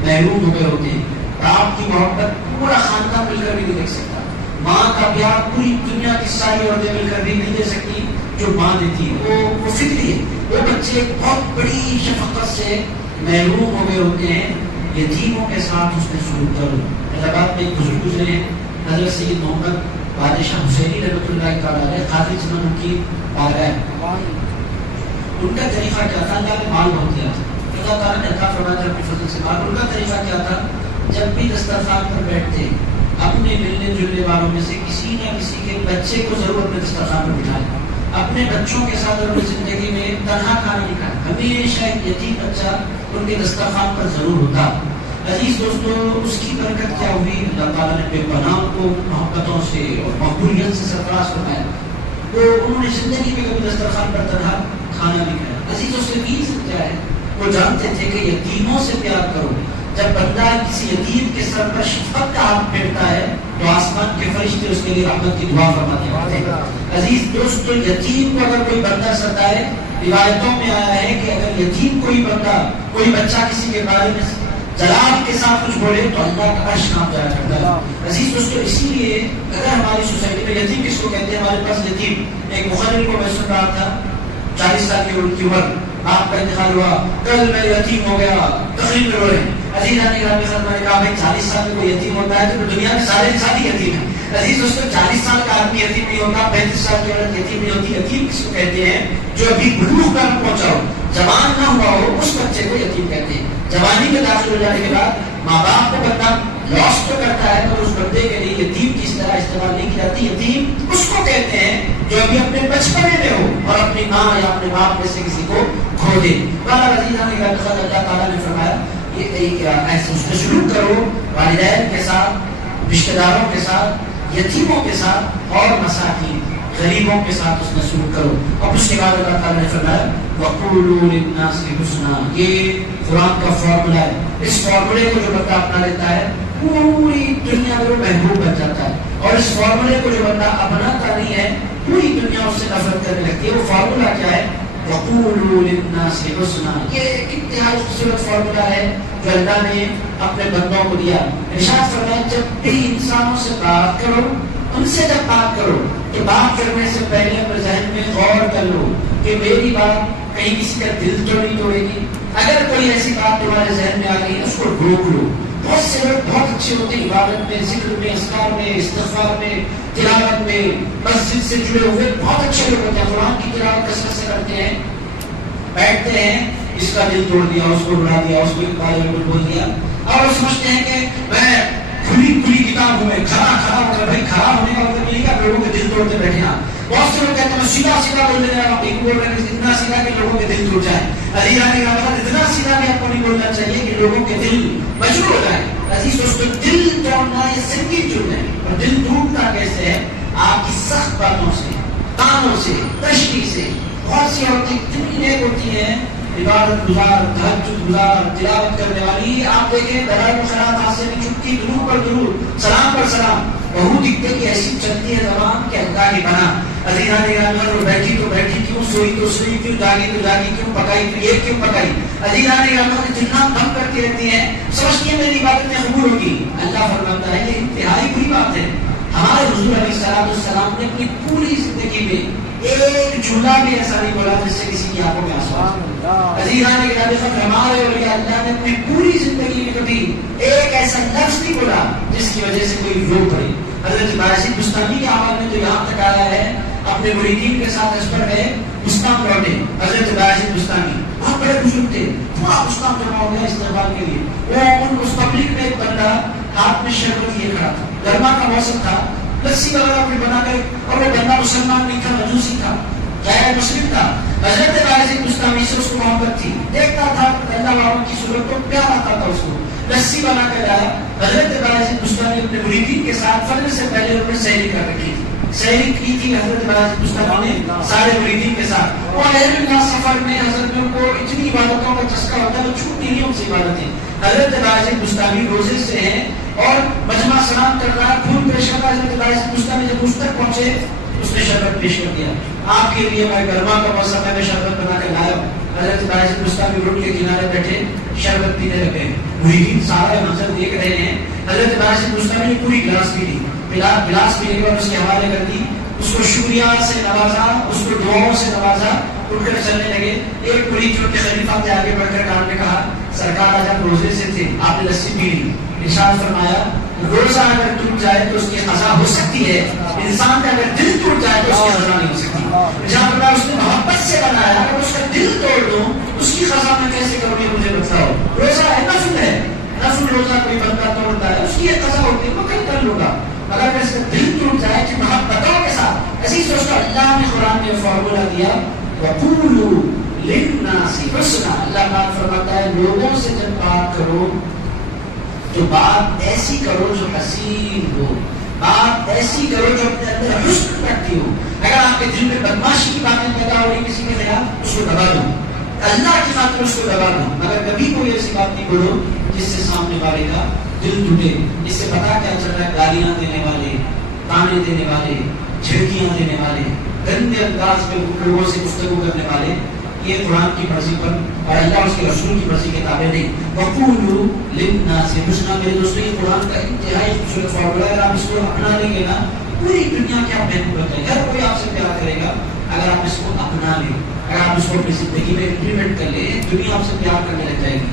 محروم ہو گئے ہوتے ہیں. آپ کی محبت پورا خاندان مل کر بھی نہیں دیکھ سکتا, ماں کا پیار پوری دنیا کی ساری عورتیں مل کر بھی نہیں دے سکتی جو ماں دیتی ہے. وہ فکری ہے, وہ بچے بہت بڑی شفقت سے محروم ہو گئے ہوتے ہیں. یتیموں کے ساتھ اس نے سلوک کرو. حیدرآباد میں ایک بزرگ گزرے ہیں, حضرت سید محمد بادشاہ حسینی رحمۃ اللہ تعالیٰ قاضی زمان ان کی بارگاہ. ان کا طریقہ کیا تھا, اللہ نے مال بہت دیا تھا, اللہ تعالیٰ نے عطا فرمایا تھا اپنی فضل سے مال. ان کا طریقہ کیا تھا, جب بھی دسترخوان پر بیٹھتے اپنے ملنے جلنے والوں میں سے کسی نہ کسی کے بچے کو ضرور اپنے دسترخوان پر بٹھائے. اپنے بچوں کے ساتھ اپنی زندگی میں تنہا کھانا نہیں کھایا, ہمیشہ ایک یتیم بچہ ان کے دسترخوان پر ضرور ہوتا. عزیز دوستو اس کی برکت کیا ہوئی, اللہ تعالیٰ نے بے پناہ کو محبتوں سے اور مقبولیت سے سرفراز فرمایا. تو انہوں نے زندگی میں کبھی دسترخوان پر تنہا کھانا نہیں کھایا. عزیز اس کی عزت کیا ہے, وہ جانتے تھے کہ یتیموں سے پیار کرو, جب بندہ کسی یتیم کے سر پر شفقت کا ہاتھ پھیرتا ہے تو آسمان کے فرشتے اس کے لیے رحمت کی دعا فرماتے ہیں. عزیز دوستو یتیم کو اگر کوئی بندہ ستائے، روایتوں میں آیا ہے کہ اگر یتیم کوئی بندہ کوئی بچہ کسی کے بارے میں جلال کے ساتھ کچھ بولے تو اللہ کا عرش کانپ جایا کرتا ہے. عزیز دوستو اسی لیے اگر ہماری سوسائٹی میں یتیم کس کو کہتے ہیں، ہمارے پاس یتیم ایک مخرر کو میں سن رہا تھا 40 سال کی ان کی عمر، آپ کا انتقال ہوا، کل میں یتیم ہو گیا، تقریب میں روئے. عزیز نے کہا بھائی 40 سال میں کوئی یتیم ہوتا ہے تو دنیا میں سارے انسان ہی یتیم ہیں. عزیز دوستو 40 سال کا آدمی یتیم نہیں ہوتا، 35 سال کی عورت یتیم نہیں ہوتی. یتیم کس کو کہتے ہیں؟ جو ابھی بلوغ پر پہنچا ہو، جوان نہ ہوا ہو، اس بچے کو یتیم کہتے ہیں. جوانی میں داخل ہو جانے کے بعد ماں باپ کو بندہ لاس تو کرتا ہے پر اس بندے کے لیے یتیم کی اس طرح استعمال نہیں کی جاتی. یتیم اس کو کہتے ہیں جو ابھی اپنے بچپنے میں ہو اور اپنی ماں یا اپنے باپ میں سے کسی کو کھو دے. اللہ تعالیٰ نے فرمایا ایسے اس میں سلوک کرو، والدین کے ساتھ، رشتہ داروں کے ساتھ، یتیموں کے ساتھ اور مساکین غریبوں کے ساتھ اس میں سلوک کرو. اور اس کے بعد اللہ تعالیٰ نے فرمایا وَقُولُوا لِلنَّاسِ حُسْنًا. یہ قرآن کا فارمولا ہے. اس فارمولے کو جو بندہ اپنا لیتا ہے پوری دنیا میں وہ محبوب بن جاتا ہے. اور اس فارمولے کو جو بندہ اپناتا نہیں ہے پوری دنیا اس سے نفرت کرنے لگتی ہے. وہ فارمولا کیا ہے؟ وَقُولُوا لِلنَّاسِ حُسْنًا. یہ ایک انتہائی خوبصورت فارمولا ہے جو اللہ نے اپنے بندوں کو دیا. ارشاد فرمایا جب بھی انسانوں سے بات کرو، ان سے جب بات کرو تو بات کرنے سے پہلے اپنے ذہن میں غور کر لو کہ میری بات کہیں کسی کا دل تو نہیں توڑے گی. اگر کوئی ایسی بات تمہارے ذہن میں آ گئی اس کو روک لو. بہت سے لوگ بہت اچھے ہوتے ہیں عبادت میں، ذکر میں، اذکار میں، استغفار میں، تلاوت میں، مسجد سے جڑے ہوئے بہت اچھے لوگ ہوتے ہیں. قرآن کی تلاوت کثرت سے کرتے ہیں، بیٹھتے ہیں، اس کا دل توڑ دیا، اس کو بڑھا دیا، اس کو بارے میں بول دیا اور وہ سمجھتے ہیں کہ میں کھلی کتاب ہوں، میں کھڑا ہو کر. بھائی کھڑا ہونے کا مطلب یہ کہ لوگوں کے دل توڑتے بیٹھے ہیں. بہت سے لوگ کہتے ہیں میں سیدھا بول دینے والا ہوں، بول رہے ہیں اتنا سیدھا کہ لوگوں کے دل ٹوٹ جائیں. علی رانی کا مطلب اتنا سیدھا بھی آپ کو نہیں بولنا چاہیے کہ لوگوں کے دل مجبور ہو جائیں. عزیز دوستو دل توڑنا یہ سنگین جرم ہے. اور دل ٹوٹتا کیسے ہے؟ آپ کی سخت باتوں سے، تانوں سے، تشریح سے. بہت سی عورتیں کتنی نیک ہوتی ہیں، عبادت گزار، تہجد گزار، تلاوت کرنے والی. آپ دیکھیں دلائل خیرات ہاتھ سے نہیں چھٹتی، درود پر درود، سلام پر سلام. بہو دکھتے کہ ایسی چلتی ہے زبان کہ اللہ کی بنا. عزیزان گرامی وہ بیٹھی تو بیٹھی کیوں، سوئی تو سوئی کیوں، جاگی تو جاگی کیوں، پکائی تو یہ کیوں پکائی. عزیزان گرامی جتنا دم کرتی رہتی ہیں سمجھتی ہیں میری عبادت میں قبول ہوگی. اللہ فرماتا ہے یہ انتہائی بری بات ہے. ہمارے حضور علیہ السلام نے اپنی پوری زندگی میں ایک جملہ بھی ایسا نہیں بولا جس سے کسی کی آنکھوں میں آنسو آئے. عزیزان گرامی ہمارے اولیاء اللہ نے اپنی پوری زندگی میں کبھی ایک ایسا لفظ نہیں بولا جس کی وجہ سے کوئی رو پڑے. حضرت بایزید بستامی کے عمل میں تو یہاں تک آیا ہے اپنے مریدین کے ساتھ حج پر گئے، بستان لوٹے. حضرت بایزید بستامی بہت بڑے بزرگ تھے، پورا بستان جمع ہو گیا استقبال کے لیے. وہ اس پبلک میں ایک بندہ ہاتھ میں شربت لیے کھڑا تھا، گرما کا موسم تھا، لسی وغیرہ کوئی بنا کر، اور وہ بندہ مسلمان نہیں تھا، مجوسی تھا، غیر مسلم تھا. حضرت بایزید بستامی سے اس کو محبت تھی، دیکھتا تھا اللہ والوں کی صورت کو، پیار آتا تھا اس کو. لسی بنا کر لایا. حضرت بایزید بستامی اپنے مریدین کے ساتھ فجر سے پہلے انہوں نے سحری کر رکھی تھی. سحری کی تھی حضرت بایزید بستامی نے سارے مریدین کے ساتھ. وہ اہل اللہ سفر میں حضرت ان کو اتنی عبادتوں کا چسکا ہوتا ہے وہ چھوٹتی نہیں ان سے عبادتیں. حضرت بایزید بستامی روزے سے ہیں اور مجمع سلام کر رہا ہے، پھول پیش کر رہا ہے. حضرت بایزید بستامی جب اس تک پہنچے اس نے شربت پیش کر دیا. آپ کے لیے میں گرما کا موسم میں شربت بنا کر لایا. حضرت بایزید بستامی روڈ کے کنارے بیٹھے شربت پینے لگے. مریدین سارا منظر دیکھ رہے ہیں. حضرت بایزید بستامی نے پوری گلاس پی لی. گلاس پینے کے بعد اس کے حوالے کر دی، اس کو شکریہ سے نوازا، اس کو دعاؤں سے نوازا. اٹھ کر چلنے لگے. ایک مرید جو کہ خلیفہ کے آگے بڑھ کر کام نے کہا سرکار آج آپ روزے سے تھے، آپ نے لسی پی لی. ارشاد فرمایا روزہ اگر ٹوٹ جائے تو اس کی قضا ہو سکتی ہے، انسان کا اگر دل ٹوٹ جائے تو اس کی قضا نہیں ہو سکتی. ارشاد فرمایا اس نے محبت سے بنایا، اگر اس کا دل توڑ دوں اس کی قضا میں کیسے کروں یہ مجھے بتاؤ. روزہ ہے، نفل ہے، نفل روزہ کوئی بندہ توڑتا ہے اس کی ایک قضا ہوتی ہے، وہ کل کر لوں گا. اگر اس کا دل ٹوٹ جائے کہ محبتوں کے ساتھ ایسی سوچتا. اللہ نے قرآن میں فارمولا دیا وَقُولُوا لِلنَّاسِ حُسْنًا. اللہ پاک فرماتا ہے لوگوں سے جب بات کرو تو بات ایسی کرو جو حسین ہو، بات ایسی کرو جو اپنے اندر حسن رکھتی ہو. اگر آپ کے دل میں بدماشی کی باتیں پیدا ہو رہی کسی کے خلاف اس کو دبا دو. اللہ کی خاطر اس کو دبا دو، مگر کبھی کوئی ایسی بات نہیں بولو جس سے سامنے والے کا دل ٹوٹے. اس سے پتا کیا چل رہا ہے؟ گالیاں دینے والے، تانے دینے والے، جھڑکیاں دینے والے، گندے انداز میں لوگوں سے گفتگو کرنے والے، یہ قرآن کی مرضی پر اور اللہ اس کے رسول کی مرضی کے تابع نہیں. وقولوا للناس حسنا. میرے دوستو یہ قرآن کا انتہائی خوبصورت فارمولا ہے. اگر آپ اس کو اپنا لیں گے نا، پوری دنیا کی آپ محبوبت ہے، ہر کوئی آپ سے پیار کرے گا اگر آپ اس کو اپنا لیں، اگر آپ اس کو اپنی زندگی میں امپلیمنٹ کر لیں. دنیا آپ سے پیار کرنے لگ جائے گی.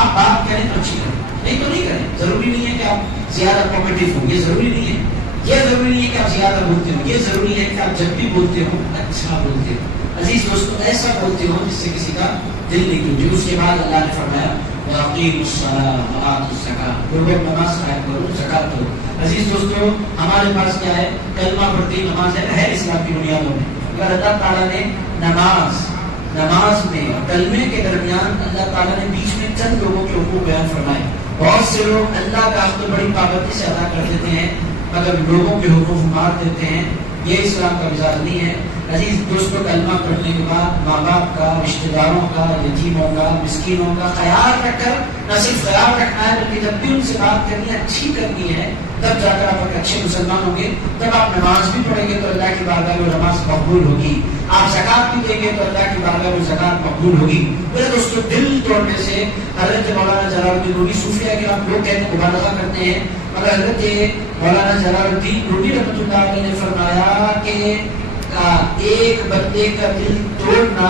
آپ بات کریں تو اچھی کریں، نہیں تو نہیں کریں. ضروری نہیں ہے کہ آپ زیادہ کوپریٹو ہوں، یہ ضروری نہیں ہے. یہ ضروری نہیں ہے کہ آپ زیادہ بولتے ہو، یہ ضروری ہے کہ آپ جب بھی بولتے ہو اچھا بولتے ہو. عزیز دوستو ایسا بولتے ہو جس سے کسی کا دل نہیں ٹوٹے. اس کے بعد اللہ نے فرمایا وَأَقِيمُوا الصَّلَاةَ وَآتُوا الزَّكَاةَ. لوگوں نماز قائم کرو، زکات دو. عزیز دوستو ہمارے پاس کیا ہے؟ کلمہ پڑھتی نماز ہے اسلام کی بنیادوں میں. اگر اللہ تعالیٰ نے نماز میں اور کلمے کے درمیان اللہ تعالیٰ نے بیچ میں چند لوگوں کے حقوق بیان فرمائے. بہت سے لوگ اللہ کا حق تو بڑی پابندی سے ادا کر دیتے ہیں مگر لوگوں کے حقوق مار دیتے ہیں. یہ اسلام کا مزاج نہیں ہے. عزیز دوستوں کلمہ پڑھنے کے بعد ماں باپ کا، رشتہ داروں کا، یتیموں کا، مسکینوں کا خیال رکھ کر نہ صرف خیال رکھنا ہے بلکہ جب بھی ان سے بات کرنی ہے اچھی کرنی ہے، تب جا کر آپ ایک اچھے مسلمان ہوں گے. جب آپ نماز بھی پڑھیں گے تو اللہ کی بارگاہ میں نماز مقبول ہوگی. آپ زکات بھی دیں گے تو اللہ کی بارگاہ میں زکات مقبول ہوگی. میرے دوستوں دل توڑنے سے حضرت مولانا جلال الدین رومی صوفیہ کے آپ لوگ کہتے ہیں مبالغہ کرتے ہیں، مگر حضرت مولانا جلال الدین رومی رحمۃ اللہ علیہ نے فرمایا کہ ایک بندے کا دل توڑنا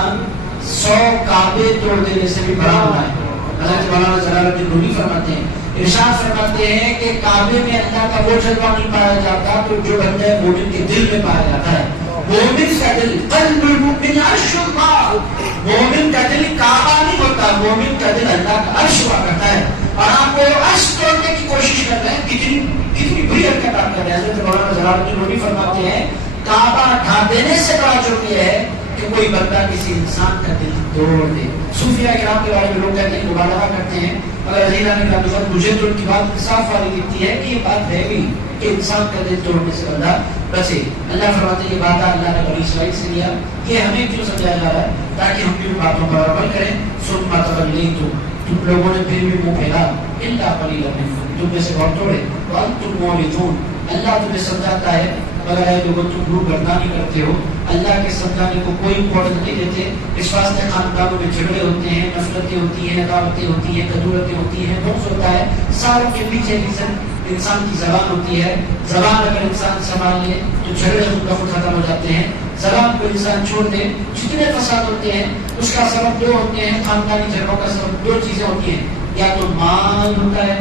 100 کعبے توڑ دینے سے بھی بڑا ہونا ہے. حضرت مولانا جلال الدین رومی فرماتے ہیں، ارشاد فرماتے ہیں کہ کعبے میں اللہ کا وہ جلوہ نہیں پایا جاتا تو جو بندہ مومن کے دل میں پایا جاتا ہے. مومن کا دل قلب المؤمن عرش اللہ. مومن کا دل کعبہ نہیں ہوتا، مومن کا دل اللہ کا عرش ہوا کرتا ہے. اور آپ کو عرش توڑنے کی کوشش کر رہے ہیں، کتنی بری حرکت آپ کر رہے ہیں. حضرت مولانا جلال الدین رومی فرماتے ہیں کعبہ ڈھا دینے سے بڑا جرم یہ ہے کہ کوئی بندہ کسی انسان کا دل توڑ دے. صوفیہ کرام کے بارے میں لوگ کہتے ہیں مبالغہ کرتے ہیں، مگر عزیزان کرام مجھے تو ان کی بات انصاف والی دکھتی ہے کہ یہ بات ہے بھی کہ انسان کا دل توڑنے سے بندہ بچے. اللہ فرماتے ہیں یہ بات اللہ نے بنی اسرائیل سے لیا. یہ ہمیں کیوں سمجھایا جا رہا ہے؟ تاکہ ہم بھی ان باتوں پر عمل کریں. ثم توليتم، تم لوگوں نے پھر بھی منہ پھیلا، الا قليلا منكم، تم میں سے بہت تھوڑے، وانتم معرضون، اللہ تمہیں سمجھاتا ہے مگر اے لوگوں تم روح گردانی کرتے ہو. اللہ کے سمجھانے کو کوئی امپورٹنس نہیں دیتے. اس واسطے خاندانوں میں جھگڑے ہوتے ہیں، نفرتیں ہوتی ہیں، عداوتیں ہوتی ہیں، کدورتیں ہوتی ہیں، بغض ہوتا ہے. ساروں کے پیچھے انسان کی زبان ہوتی ہے. زبان اگر انسان سنبھال لے تو جھگڑے خود ختم ہو جاتے ہیں. زبان کو انسان چھوڑ دے، جتنے فساد ہوتے ہیں اس کا سبب 2 ہوتے ہیں. خاندانی جھگڑوں کا سبب 2 چیزیں ہوتی ہیں، یا تو مال ہوتا ہے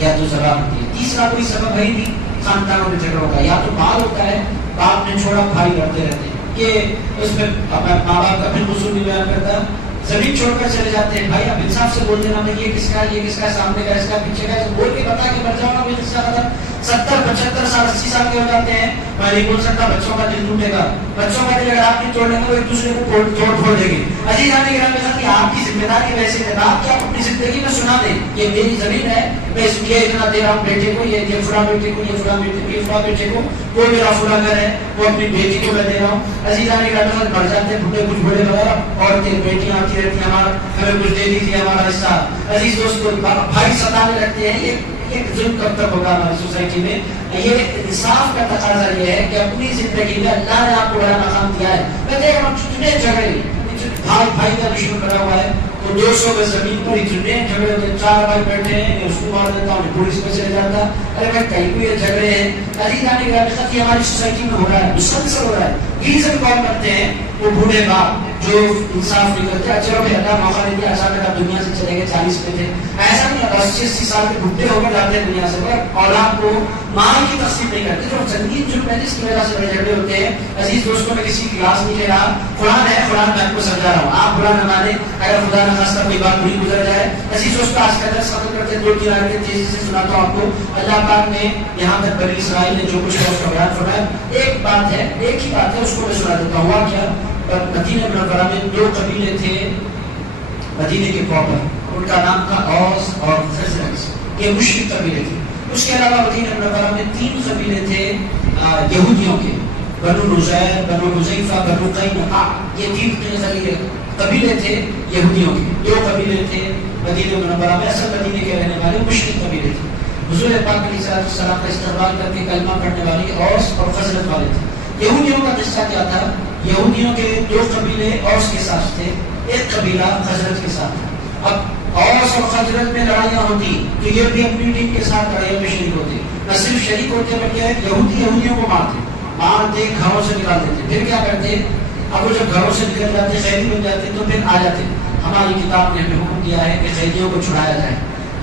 یا تو زبان ہوتی ہے. تیسرا کوئی سبب ہے ہی نہیں خاندانوں میں جھگڑوں کا. یا تو مال ہوتا ہے، باپ نے چھوڑا بھائی لڑتے رہتے ہیں، یہ اس میں ماں باپ کا بھی قصور نہیں بیان کرتا. زمین چھوڑ کر چلے جاتے ہیں، بھائی اب انصاف سے بول دینا یہ کس کا، یہ کس کا، سامنے کا، اس کا، پیچھے کا، بول کے بتا کے مر جاؤ. اس کا مطلب 70 75 سال 80 سال کے ہو جاتے ہیں. میں نہیں بول سکتا بچوں کا دل ٹوٹے گا. بچوں کا دل اگر آپ نہیں توڑ لیں گے وہ ایک دوسرے کو توڑ پھوڑ دیں گے. عزیز گرامی کے ساتھ آپ کی ذمہ داری ویسے ہے آپ کیا اپنی زندگی میں سنا دیں یہ میری زمین ہے، میں اس لیے اتنا دے رہا ہوں بیٹے کو، یہ فلاں بیٹے کو، یہ فلاں بیٹے کو، یہ فلاں بیٹے کو، وہ میرا فلاں گھر ہے، وہ اپنی بیٹی کو میں دے رہا ہوں. عزیز گرامی کے ساتھ مر جاتے ہیں بڈھے کچھ بڑے وغیرہ، عورتیں بیٹیاں آتی رہتی ہیں ہمیں کچھ دے دیجیے ہمارا حصہ. عزیز دوستوں بھائی ستانے لگتے ہیں. یہ ظلم کب تک ہوگا ہماری سوسائٹی میں؟ یہ انصاف کا تقاضا یہ ہے کہ اپنی زندگی میں اللہ نے آپ کو بڑا مقام دیا ہے. میں دیکھ رہا ہوں کتنے جھگڑے بھائی کا دشمن بنا ہوا ہے، تو 200 گز زمین پر اتنے جھگڑے ہوتے ہیں. 4 بھائی بیٹھے ہیں، میں اس کو مار دیتا ہوں، پولیس میں چلے جاتا. ارے بھائی کہیں بھی یہ جھگڑے ہیں. عزیز آنے کے ہماری سوسائٹی میں ہو رہا ہے، مسلسل ہو رہا ہے. ریزن کون کرتے ہیں؟ وہ بوڑھے باپ جو انصاف نہیں کرتے. اچھا بھائی اللہ موقع دے دیا، اچانک آپ دنیا سے چلے گئے، 40 پہ تھے. ایسا نہیں 80 سال کے بڈھے ہو کر جاتے ہیں دنیا سے، اولاد کو مال کی تقسیم نہیں کرتے. جو سنگین جرم ہے جس کی وجہ سے بڑے جھگڑے ہوتے ہیں. عزیز دوستوں میں کسی کی کلاس نہیں لے رہا، قرآن ہے، قرآن میں آپ کو سمجھا رہا ہوں. آپ قرآن نہ مانیں، اگر خدا نہ خاصہ کوئی بات نہیں گزر جائے. عزیز دوستوں آج کا درس ختم کرتے 2-3 آیتیں تیزی سے سناتا ہوں آپ کو. اللہ پاک نے یہاں تک بنی اسرائیل نے جو کچھ ہے اس کا بیان فرمایا. ایک بات ہے، ایک ہی بات ہے، اس کو میں سنا دیتا ہوں. ہوا کیا؟ مدینہ منورہ میں 2 قبیلے تھے مدینے کے پراپر، ان کا نام تھا اوس اور خزرج. یہ مشرک قبیلے تھے. اس کے علاوہ مدینہ منورہ میں 3 قبیلے تھے یہودیوں کے، بنو نزیر، بنو حذیفہ، بنو قینقاع. یہ 3 قبیلے قبیلے تھے یہودیوں کے، 2 قبیلے تھے مدینہ منورہ میں، اصل مدینے کے رہنے والے مشرک قبیلے تھے. حضور پاک علیہ السلام کا استقبال کر کے کلمہ پڑھنے والی اوس اور خزرج والے تھے. یہودیوں کا قصہ کیا تھا؟ یہودیوں کے 2 قبیلے اوس کے ساتھ تھے، ایک قبیلہ خزرج کے ساتھ تھا. اب اوس اور خزرج میں لڑائیاں ہوتی تو یہ بھی اپنی ٹیم کے ساتھ لڑائیوں میں شریک ہوتے. نہ صرف شریک ہوتے بلکہ یہودیوں کو مارتے گھروں سے نکال دیتے. پھر کیا کرتے؟ اب وہ جب گھروں سے نکل جاتے، قیدی بن جاتے، تو پھر آ جاتے. ہماری کتاب نے ہمیں حکم دیا ہے کہ قیدیوں کو چھڑایا جائے.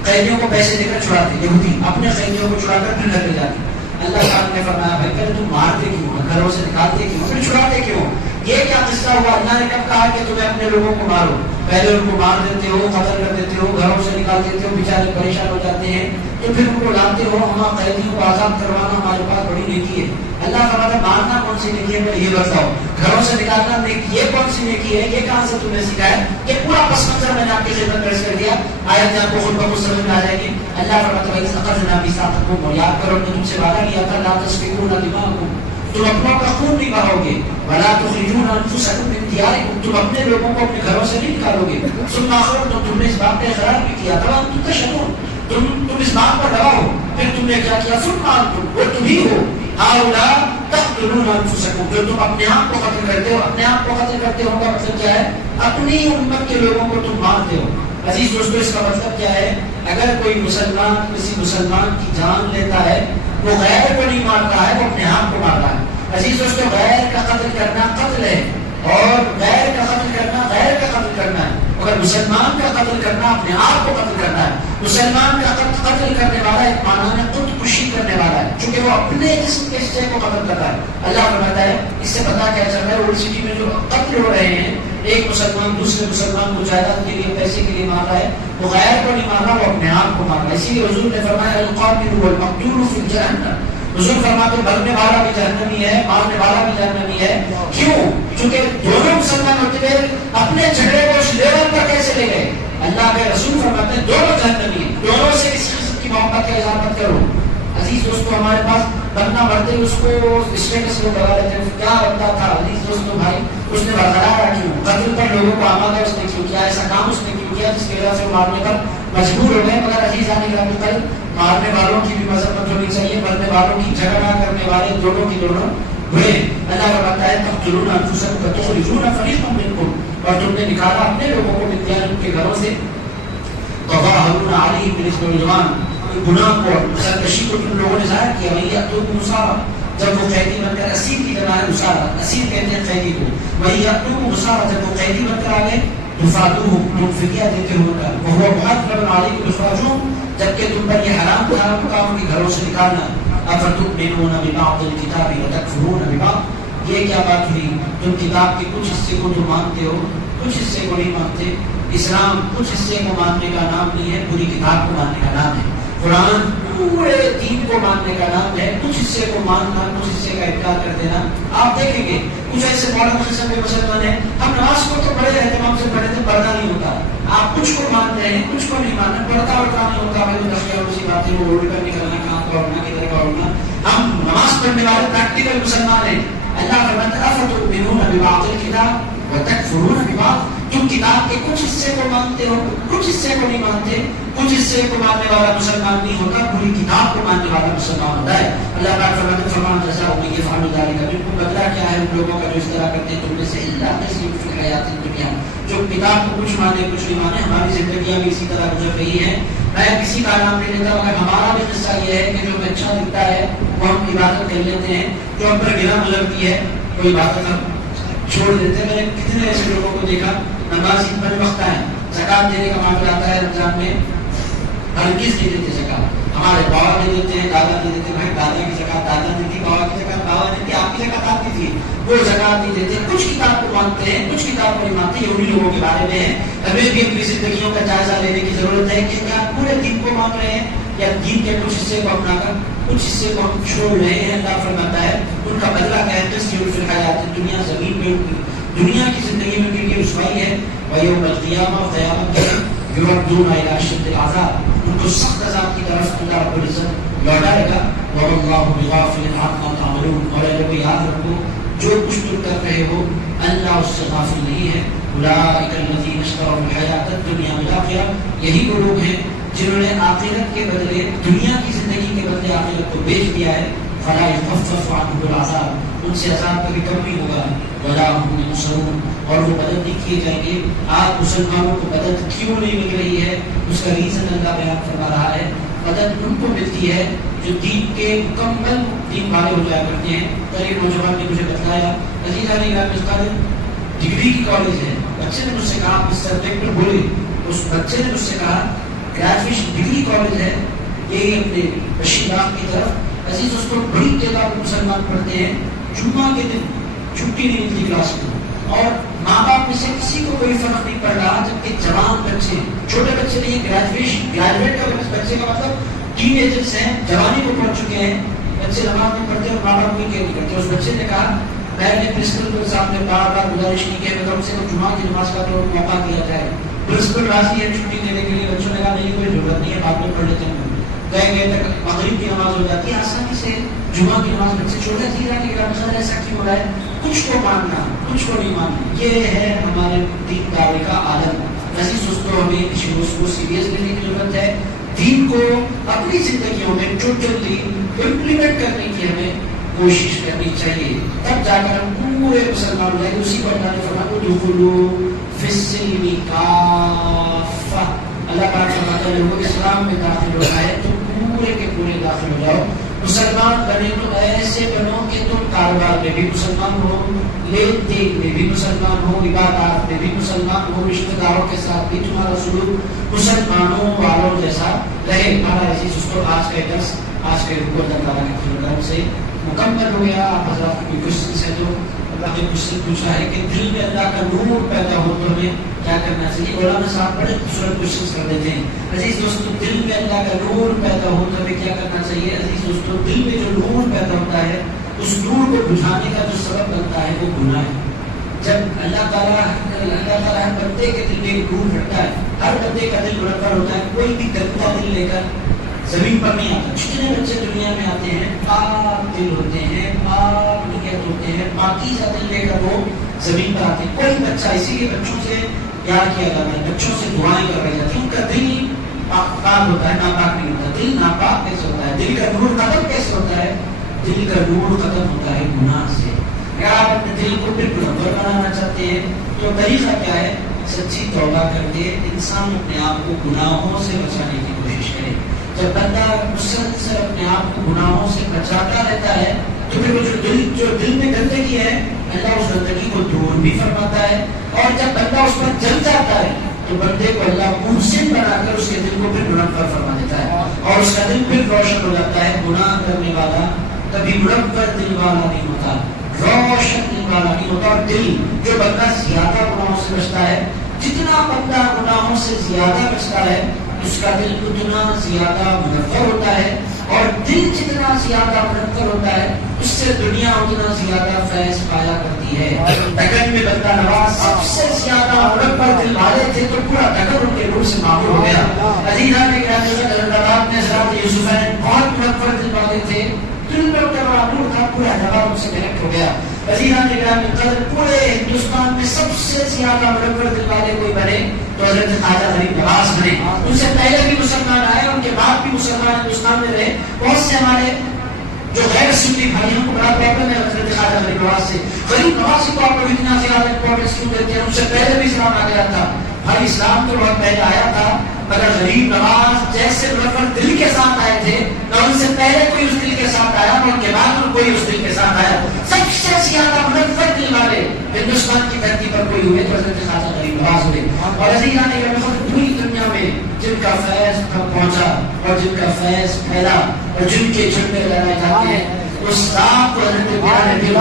قیدیوں کو پیسے دے کر چھڑاتے یہودی، اپنے قیدیوں کو چھڑا کر پھر گھر لے جاتے. اللہ تعالیٰ نے فرمایا بھائی پہلے تم مارتے کیوں، گھروں سے نکالتے کیوں، پھر چھڑاتے کیوں؟ یہ کیا قصہ ہوا؟ اللہ نے کب کہا کہ تمہیں اپنے لوگوں کو مارو؟ پہلے ان کو مار دیتے ہو، قتل کر دیتے ہو، گھروں سے نکال دیتے ہو، بیچارے پریشان ہو جاتے ہیں، تو پھر ان کو لاتے ہو. ہمارے قیدیوں کو آزاد کروانا ہمارے پاس بڑی نیکی ہے. اللہ فرماتا ہے مارنا کون سی نیکی ہے؟ میں یہ بتاؤ. گھروں سے نکالنا نیکی، یہ کون سی نیکی ہے؟ یہ کہاں سے تم نے سکھایا؟ یہ پورا پس منظر میں نے آپ کی خدمت پیش کر دیا. آیت آپ کو خود بخود سمجھ میں آ جائے گی. اللہ فرماتا ہے اخذنا میثاقکم، یاد کرو کہ تم سے وعدہ کیا تھا لا تسفكون دماءکم، تم اپنوں کا خون نہیں بہاؤ گے، ولا تخرجون انفسکم من دیارکم، تم اپنے لوگوں کو اپنے گھروں سے نہیں نکالو گے. ثم اخرجتم، تم نے اس بات کا اقرار بھی کیا تھا، تم تشهدون، تم اس بات پر گواہ ہو. پھر تم نے کیا کیا؟ ثم انتم، وہ تم ہی ہو، هؤلاء تقتلون انفسکم، جو تم اپنے آپ کو قتل کرتے ہو. اپنے آپ کو قتل کرتے ہو کا مطلب کیا ہے؟ اپنی امت کے لوگوں کو تم مارتے ہو. عزیز دوستو اس کا مطلب کیا ہے؟ اگر کوئی مسلمان کسی مسلمان کی جان لیتا ہے، وہ غیر کو نہیں مارتا ہے، وہ اپنے آپ کو مارتا ہے. عزیز دوستو غیر کا قتل کرنا قتل ہے، اور غیر کا قتل کرنا غیر کا قتل کرنا ہے. اگر مسلمان کا قتل کرنا اپنے آپ کو قتل کرنا ہے. مسلمان کا قتل کرنے والا ایک معنی میں خودکشی کرنے والا ہے، چونکہ وہ اپنے جسم کے حصے کو قتل کرتا ہے. اللہ فرماتا ہے اس سے پتہ کیا چل رہا ہے؟ اولڈ سٹی میں جو قتل ہو رہے ہیں، ایک مسلمان دوسرے مسلمان کو جائیداد کے لیے پیسے کے لیے مار رہا ہے، وہ غیر کو نہیں مار رہا، وہ اپنے آپ کو مار رہا ہے. اسی لیے حضور نے فرمایا القاتل والمقتول فی جہنم. حضور فرماتے مرنے والا بھی جہنمی ہے، مارنے والا بھی جہنمی ہے. کیوں؟ چونکہ دونوں مسلمان ہوتے ہوئے اپنے جھگڑے کو اس لیول پر کیسے لے گئے؟ اللہ کے رسول فرماتے ہیں دونوں جہنمی ہیں، دونوں سے کسی قسم کی محبت کا اظہار مت کرو. عزیز دوستو ہمارے پاس بندہ مرتے اس کو اسٹیٹس میں لگا لیتے ہیں، کیا بندہ تھا. عزیز دوستو بھائی اس نے برقرار کیوں؟ قتل پر لوگوں کو آمادہ اس نے کیوں کیا؟ ایسا کام اس نے کیوں کیا جس کی وجہ سے مارنے پر مجبور ہو گئے؟ مگر عزیز آنے کا مطلب مارنے والوں کی بھی مذمت ہونی چاہیے، مرنے والوں کی جھگڑا کرنے والے دونوں کی دونوں برے. اللہ فرماتا ہے تقتلون انفسکم وتخرجون فریقا منکم، اور تم نے نکالا اپنے لوگوں کو من دیارکم کے گھروں سے. تظاہرون علیہم بالإثم والعدوان، گناہ کو سرکشی کو تم لوگوں نے ظاہر کیا. وہی یأتوکم اسارا، جب وہ قیدی بن کر اسیر کی جمع ہے اسارا، اسیر کہتے ہیں قیدی کو. وہی یأتوکم اسارا، جب وہ قیدی بن کر آ گئے تفادوہم، تم فدیہ دیتے ہو کر. وہو محرم علیکم اخراجہم، جبکہ تم پر یہ حرام تھا ان کے گھروں سے نکالنا. افتؤمنون ببعض الکتاب وتکفرون ببعض، یہ کیا بات ہوئی؟ تم کتاب کے کچھ حصے کو تم مانتے ہو، کچھ حصے کو نہیں مانتے. اسلام کچھ حصے کو ماننے کا نام نہیں ہے، پوری کتاب کو ماننے کا نام ہے. قرآن پورے دین کو ماننے کا نام ہے. کچھ حصے کو ماننا، کچھ حصے کا انکار کر دینا. آپ دیکھیں گے کچھ ایسے ماڈرن قسم کے مسلمان ہیں، ہم نماز کو تو بڑے اہتمام سے پڑھتے ہیں، پڑھنا نہیں ہوتا. آپ کچھ کو مانتے ہیں، کچھ کو نہیں ماننا، پڑھتا وڑھتا نہیں ہوتا. ہمیں تو دستیاب اسی بات ہے، وہ اڑ کر نکلنا، کہاں کا اڑنا، کدھر کا اڑنا. ہم نماز پڑھنے والے پریکٹیکل مسلمان ہیں. اللہ فرماتا ہے افتؤمنون ببعض الکتاب وتکفرون ببعض، تم کتاب کے کچھ حصے کو مانتے ہو، کچھ حصے کو نہیں مانتے. کچھ حصے کو ماننے والا مسلمان نہیں ہوتا، پوری کتاب کو ماننے والا مسلمان ہوتا ہے. اللہ تعالیٰ فرماتے ہیں فمن جزاء من يفعل ذلك منكم، بدلہ کیا ہے ان لوگوں کا جو اس طرح کرتے ہیں تم میں سے، الا خزي في الحیات الدنیا، جو کتاب کو کچھ مانے کچھ نہیں مانے. ہماری زندگیاں بھی اسی طرح گزر رہی ہیں. میں کسی کا نام نہیں لیتا، مگر ہمارا بھی قصہ یہ ہے کہ جو اچھا دکھتا ہے وہ ہم عبادت کر لیتے ہیں، جو ہم پر گنا گزرتی ہے کوئی عبادت ہم چھوڑ دیتے ہیں. میں نے کتنے ایسے لوگوں کو دیکھا نماز عید پر وقت ہے، زکات دینے کا معاملہ آتا ہے رمضان میں، ہرگز نہیں دیتے زکات. ہمارے بابا دے دیتے ہیں، دادا دے دیتے ہیں. بھائی دادا کی زکات دادا دیتی، بابا کی زکات بابا دیتی، آپ کی زکات آپ کی تھی، وہ زکات نہیں دیتے. کچھ کتاب کو مانتے ہیں، کچھ کتاب کو نہیں مانتے. یہ انہیں لوگوں کے بارے میں ہے. ہمیں بھی اپنی زندگیوں کا جائزہ لینے کی ضرورت ہے کہ کیا پورے دین کو مان رہے ہیں یا دین کے کچھ حصے کو اپنا کر کچھ حصے کو ہم چھوڑ رہے ہیں. اللہ فرماتا ہے ان کا بدلہ کیا ہے؟ تسجیل فی الحیات دنیا، زمین میں دنیا کی زندگی میں ان کی رسوائی ہے. ویوم القیامہ، قیامت کے یردون الی اشد العذاب، ان کو سخت عذاب کی طرف اللہ رب العزت لوٹائے گا. وَاللَّهُ بِغَافِلٍ عَمَّا تَعْمَلُونَ، اور اے لوگ یاد رکھو جو کچھ تم کر رہے ہو اللہ اس سے غافل نہیں ہے. اولئک الذین اشتروا الحیاۃ الدنیا بالآخرہ، یہی وہ لوگ ہیں جنہوں نے آخرت کے بدلے دنیا کی زندگی کے بدلے آخرت کو بیچ دیا ہے. فلا یخفف عنہم العذاب، ان سے عذاب کبھی کم نہیں ہوگا. ولا هم ينصرون، اور وہ مدد نہیں کیے جائیں گے. آج مسلمانوں کو مدد کیوں نہیں مل رہی ہے؟ اس کا ریزن اللہ بیان فرما رہا ہے. مدد ان کو ملتی ہے جو دین کے مکمل دین والے ہو جایا کرتے ہیں. کل ایک نوجوان نے مجھے بتلایا، عزیزان گرامی، ڈگری کی کالج ہے. بچے نے مجھ سے کہا اس سبجیکٹ پر بولے، اس بچے نے مجھ سے کہا گریجویشن ڈگری کالج ہے یہ اپنے بشیر باغ کی طرف. عزیز اس کو بڑی تعداد میں مسلمان پڑھتے ہیں. جمعہ کے دن چھٹی نہیں ملتی کلاس میں، اور ماں باپ میں سے کسی کو کوئی فرق نہیں پڑ رہا، جبکہ جوان بچے، چھوٹے بچے نہیں، گریجویٹ کا بچے کا مطلب ٹین ایجرس ہیں، جوانی کو پڑھ چکے ہیں. بچے نماز نہیں پڑھتے اور ماں باپ نہیں کرتے. اس بچے نے کہا میں نے پرنسپل کے سامنے بار بار گزارش کی کہ کم سے کم جمعہ کی نماز کا تو موقع دیا جائے. پرنسپل راضی ہے چھٹی دینے کے لیے. بچوں نے کہا نہیں کوئی ضرورت نہیں ہے، بعد میں پڑھ لیتے ہیں. گئے تک مغرب کی نماز ہو جاتی ہے آسانی سے. جمعہ کی نماز بچے چھوڑے تھی جاتی ہے. مسئلہ ایسا کیوں ہو رہا ہے؟ کچھ کو ماننا، کچھ کو نہیں ماننا. یہ ہے ہمارے دین دعوے کا عالم. عزیز دوستو، ہمیں اس کو سیریس لینے کی ضرورت ہے. دین کو اپنی زندگیوں میں ٹوٹلی امپلیمنٹ کرنے کی ہمیں کوشش کرنی چاہیے. تب جا کر ہم پورے مسلمان ہو جائیں گے. اسی کو اللہ نے فرمایا ادخلوا فی السلم کافہ. اللہ پاک فرماتا ہے لوگوں اسلام میں داخل ہونا ہے تو پورے کے پورے داخل ہو جاؤ. مسلمان بنے تو ایسے بنو کہ تم کاروبار میں بھی مسلمان ہو، لین دین میں بھی مسلمان ہو، عبادات میں بھی مسلمان ہو، رشتہ داروں کے ساتھ بھی تمہارا سلوک مسلمانوں والوں جیسا رہے. ہمارا عزیز دوستو، آج کا درس، آج کے رکوع اللہ تعالیٰ کے فضل سے مکمل ہو گیا. آپ حضرات کی کوشچن ہے تو اللہ نے کوشچن پوچھا ہے کہ دل میں اللہ کا نور پیدا ہو تو ہمیں کیا کرنا چاہیے. مولانا صاحب بڑے خوبصورت کوشچن کر دیتے ہیں. عزیز دوستو، دل میں اللہ کا نور پیدا ہو تو ہمیں کیا کرنا چاہیے. عزیز دوستو، دل میں جو نور پیدا ہوتا ہے اس نور کو بجھانے کا جو سبب بنتا ہے وہ گناہ ہے. جب اللہ تعالیٰ ہر بندے کے دل میں ایک نور بھرتا ہے، ہر بندے کا دل منور ہوتا ہے. کوئی بھی گندا دل لے کر زمین پر نہیں آتا. جتنے بچے دنیا میں آتے ہیں پاک دل ہوتے ہیں، پاک نیت ہوتے ہیں، پاکیزہ دل لے کر وہ زمین پر آتے ہیں. کوئی بچہ، اسی لیے بچوں سے پیار کیا جاتا ہے، بچوں سے دعائیں کروائی جاتی ہیں. ان کا دل پاک ہوتا ہے، ناپاک نہیں ہوتا. دل ناپاک کیسے ہوتا ہے؟ دل کا نور ختم کیسے ہوتا ہے؟ دل کا نور ختم ہوتا ہے گناہ سے. اگر آپ اپنے دل کو پھر منور بنانا چاہتے ہیں تو طریقہ کیا ہے؟ سچی توبہ کر کے انسان اپنے آپ کو گناہوں سے بچانے کی کوشش کرے. جب بندہ مسلسل اپنے آپ کو گناہوں سے بچاتا رہتا ہے تو پھر وہ جو دل میں گندگی ہے اللہ اس گندگی کو دور بھی فرماتا ہے. اور جب بندہ اس پر جل جاتا ہے تو بندے کو اللہ محسن بنا کر اس کے دل کو پھر منور فرما دیتا ہے اور اس کا دل پھر روشن ہو جاتا ہے. گناہ کرنے والا کبھی منور دل والا نہیں ہوتا، روشن دل والا نہیں ہوتا. اور دل جو بندہ زیادہ گناہوں سے بچتا ہے، جتنا بندہ گناہوں سے زیادہ بچتا ہے اس کا دل اتنا زیادہ منور ہوتا ہے. اور دل جتنا زیادہ منور ہوتا ہے اس سے دنیا اتنا زیادہ فیض پایا کرتی ہے. دکن میں بندہ نواز سب سے زیادہ منور دل والے تھے تو پورا دکن ان کے نور سے معمور ہو گیا. عزیزان گرامی، حضرات نے حضرت یوسف بہت منور دل والے تھے، دل میں ان کا نور تھا، پورا جواب ان سے کنیکٹ ہو گیا. عزیزان گرامی، قدر پورے ہندوستان میں سب سے زیادہ منور دل والے کوئی بنے تو حضرت خواجہ غریب نواز بنے. ان سے پہلے بھی مسلمان آئے، ان کے بعد بھی مسلمان ہندوستان میں رہے. بہت سے ہمارے جو غیر سنی بھائیوں کو بڑا پرابلم ہے حضرت خواجہ غریب نواز سے. غریب نواز کو آپ اتنا زیادہ امپورٹنس کیوں دیتے ہیں؟ ان سے پہلے بھی اسلام آ گیا تھا. بھائی اسلام تو بہت پہلے آیا تھا، مگر غریب نواز جیسے منور دل کے ساتھ آئے تھے نہ ان سے پہلے کوئی اس دل کے ساتھ آیا نہ ان کے بعد کوئی اس دل کے ساتھ آیا. سب سے زیادہ منور دل والے ہندوستان کی دھرتی پر کوئی ہوئے تو حضرت خواجہ غریب نواز ہوئے. اور عزیزان گرامی، پوری دنیا میں جن کا فیض پہنچا اور جن کا فیض پھیلا اور جن کے جھنڈے لہرائے جاتے ہیں اس رات کو حضرت بلال بن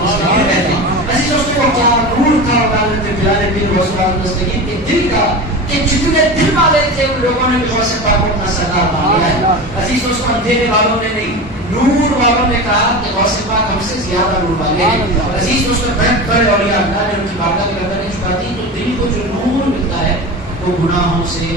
مستقیم کہتے ہیں. عزیز دوستوں، کو کیا نور تھا حضرت بلال بن مستقیم کے دل کا کہ جتنے دل والے تھے ان لوگوں نے بھی غوث پاک کو اپنا سردار مان لیا ہے. عزیز دوستوں، اندھیرے والوں نے نہیں، نور والوں نے کہا کہ غوث پاک ہم سے زیادہ نور والے ہیں. عزیز دوستوں، بڑے اولیاء اللہ نے ان کی بارگاہ میں گردنیں جھکا دی تو دل کو جو نور ملتا ہے وہ گناہوں سے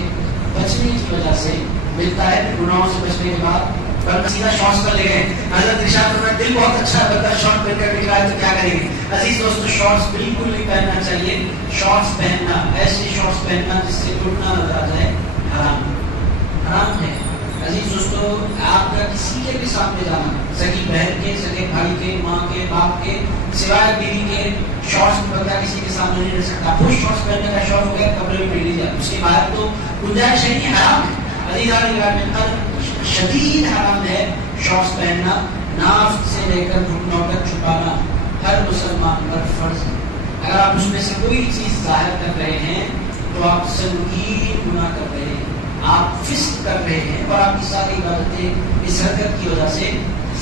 بچنے کی وجہ سے ملتا ہے. گناہوں سے بچنے کے بعد بندہ سیدھا شارٹس پر لے گئے. حضرت ارشاد فرمایا دل بہت اچھا ہے, بندہ شارٹ پہن کر نکلا ہے تو کیا کریں گے. عزیز دوستو شارٹس بالکل نہیں پہننا چاہیے. شارٹس پہننا, ایسے شارٹس پہننا جس سے ٹوٹنا نظر آ جائے, حرام ہے. عزیز دوستو آپ کا کسی کے بھی سامنے جانا, سگی بہن کے, سگے بھائی کے, ماں کے, باپ کے, سوائے بیوی کے, شارٹس میں بندہ کسی کے سامنے نہیں رہ سکتا. وہ شارٹس پہننے کا شوق ہو گیا کپڑے میں پہن لیجیے, اس کے بعد تو گنجائش ہے نہیں, حرام ہے. عزیزان شدید حرام ہے شارٹس پہننا. ناف سے لے کر گھٹنوں تک چھپانا ہر مسلمان پر فرض ہے. اگر آپ اس میں سے کوئی چیز ظاہر کر رہے ہیں تو آپ سنگین گناہ کر رہے ہیں, آپ فسق کر رہے ہیں, اور آپ کی ساری عبادتیں اس حرکت کی وجہ سے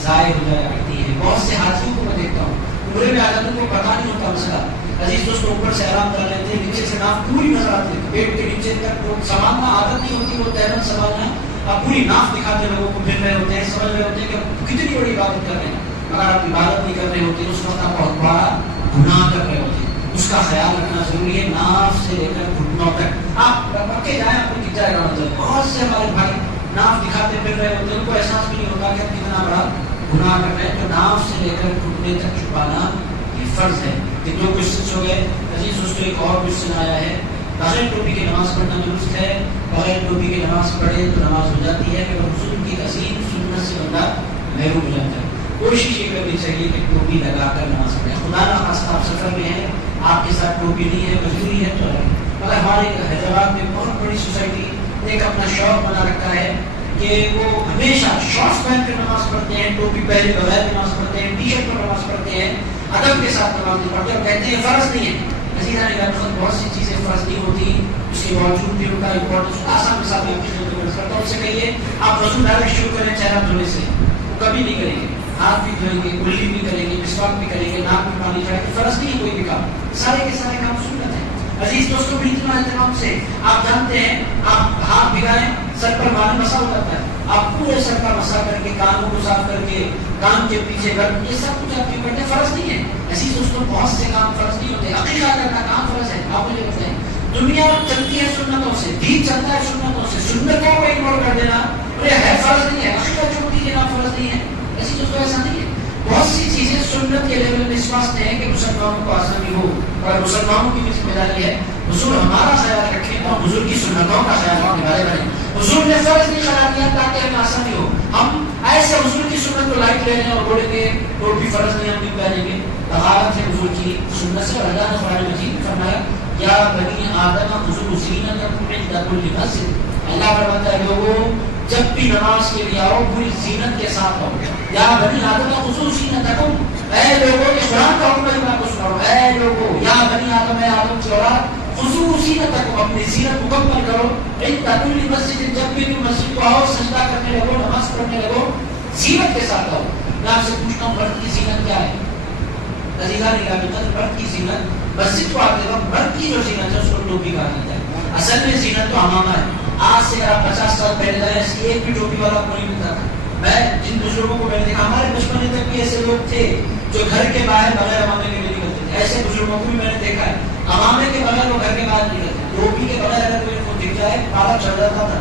ضائع ہو جایا کرتی ہیں. بہت سے حاجیوں کو میں دیکھتا ہوں, عمرے میں آجاتے کو پتا نہیں ہوتا مسئلہ. عزیز دوستوں اوپر سے آرام کر لیتے ہیں, نیچے سے ناف پوری نظر آتی ہے, پیٹ کے نیچے تک سنبھالنا عادت نہیں ہوتی, وہ تہمت سنبھالنا. آپ پوری ناف دکھاتے لوگوں کو پھر رہے ہوتے ہیں, سمجھ رہے ہوتے ہیں کہ کتنی بڑی عبادت کر رہے ہیں. اگر آپ عبادت نہیں کر رہے ہوتے اس وقت آپ بہت بڑا گناہ کر رہے ہوتے ہیں. اس کا خیال رکھنا ضروری ہے. ناف سے لے کر گھٹنوں تک آپ پکے جائیں, آپ کو دکھ جائے گا نظر. بہت سے ہمارے بھائی ناف دکھاتے پھر رہے ہوتے ہیں, ان کو احساس بھی نہیں ہوتا کہ کتنا بڑا گناہ کر رہے ہیں. تو ناف سے لے کر گھٹنے تک چھپانا یہ فرض ہے. کہ دو کوشچن ہو گئے. عزیز دوستو ایک اور کوشچن آیا ہے, بغیر ٹوپی کی نماز پڑھنا درست ہے؟ بغیر ٹوپی کی نماز پڑھے تو نماز ہو جاتی ہے, مگر حضور کی عظیم سنت سے بندہ محروم ہو جاتا ہے. کوشش یہ کرنی چاہیے کہ ٹوپی لگا کر نماز پڑھیں. خدا نہ خواستہ آپ سفر میں ہیں, آپ کے ساتھ ٹوپی نہیں ہے, مجبوری ہے تو مگر ہمارے حیدرآباد میں بہت بڑی سوسائٹی نے ایک اپنا شوق بنا رکھا ہے کہ وہ ہمیشہ شارٹس پہن کر نماز پڑھتے ہیں, ٹوپی پہلے بغیر نماز پڑھتے ہیں, ٹی شرٹ پر نماز پڑھتے ہیں, ادب کے ساتھ نماز نہیں پڑھتے, اور کہتے ہیں فرض نہیں ہے. بہت سی چیزیں فرض نہیں ہوتی, اس کے باوجود بھی ان کا امپورٹنس. آسان مثال میں کرتا ہوں, ان سے کہیے آپ وضو ڈائریکٹ شروع کریں چہرہ دھونے سے, وہ کبھی نہیں کریں گے. ہاتھ بھی دھوئیں گے, کلی بھی کریں گے, مسواک بھی کریں گے, ناک بھی پانی چڑھائیں گے. فرض نہیں ہے کوئی بھی کام, سارے کے سارے کام سنت ہیں. عزیز دوستوں بھی اتنا اہتمام سے آپ جانتے ہیں, آپ ہاتھ بھگائیں, سر پر مانے مسا ہو جاتا ہے, آپ پورے سر کا مسا کر کے, کانوں کو صاف کر کے, کان کے پیچھے گرد, یہ سب کچھ آپ کیوں کرتے ہیں؟ فرض نہیں ہے. عزیز دوستوں بہت سے کام فرض نہیں ہوتے. عقیدہ کرنا کام فرض ہے. آپ مجھے بتائیں, دنیا چلتی ہے سنتوں سے, دین چلتا ہے سنتوں سے, سنتوں کو اگنور کر دینا یہ ہے فرض نہیں ہے. عقیدہ چھوڑ دیجیے نا, فرض نہیں ہے. ایسی دوستوں ایسا نہیں ہے. بہت سی چیزیں سنت کے لیول میں اس واسطے ہیں کہ مسلمانوں کو آسانی ہو, اور مسلمانوں کی بھی ذمہ داری ہے حضور ہمارا خیال رکھیں اور حضور کی سنتوں کا خیال رکھنے والے بنیں. حضور نے فرض نہیں قرار دیا تاکہ ہمیں آسانی ہو. ہم ایسے حضور کی سنت کو لائٹ لے لیں اور بولیں گے ٹوپی فرض نہیں, ہم نہیں پہنیں گے. طہارت ہے حضور کی سنت سے. اور اللہ نے قرآن مجید میں فرمایا یا بنی آدم خذوا زینتکم عند کل مسجد. اللہ فرماتا ہے لوگوں جب بھی نماز کے لیے آؤ پوری زینت کے ساتھ آؤ. یا بنی آدم خذوا زینتکم, اے لوگوں کے قرآن کا حکم ہے کو سنو, اے لوگوں یا بنی آدم, اے آدم کی اولاد, خذوا زینتکم, اپنی زینت مکمل کرو, عند کل مسجد, جب بھی مسجد کو آؤ سجدہ کرنے لگو, نماز پڑھنے لگو, زینت کے ساتھ آؤ. میں آپ سے پوچھتا ہوں مرد کی زینت کیا ہے؟ عزیزان اکرام, مرد کی زینت مسجد کو آتے وقت مرد کی جو زینت ہے اس کو ٹوپی کہا جاتا ہے. اصل میں زینت تو عمامہ ہے. آج سے اگر آپ 50 سال پہلے جائیں ایسی ایک بھی ٹوپی والا کو نہیں ملتا تھا. میں جن بزرگوں کو میں نے دیکھا, ہمارے بچپن تک بھی ایسے لوگ تھے جو گھر کے باہر بغیر عمامے کے نہیں نکلتے تھے. ایسے بزرگوں کو بھی میں نے دیکھا ہے عمامے کے بغیر وہ گھر کے باہر نہیں نکلتے. ٹوپی کے بغیر اگر کوئی کو دکھ جائے پالا چڑھ جاتا تھا.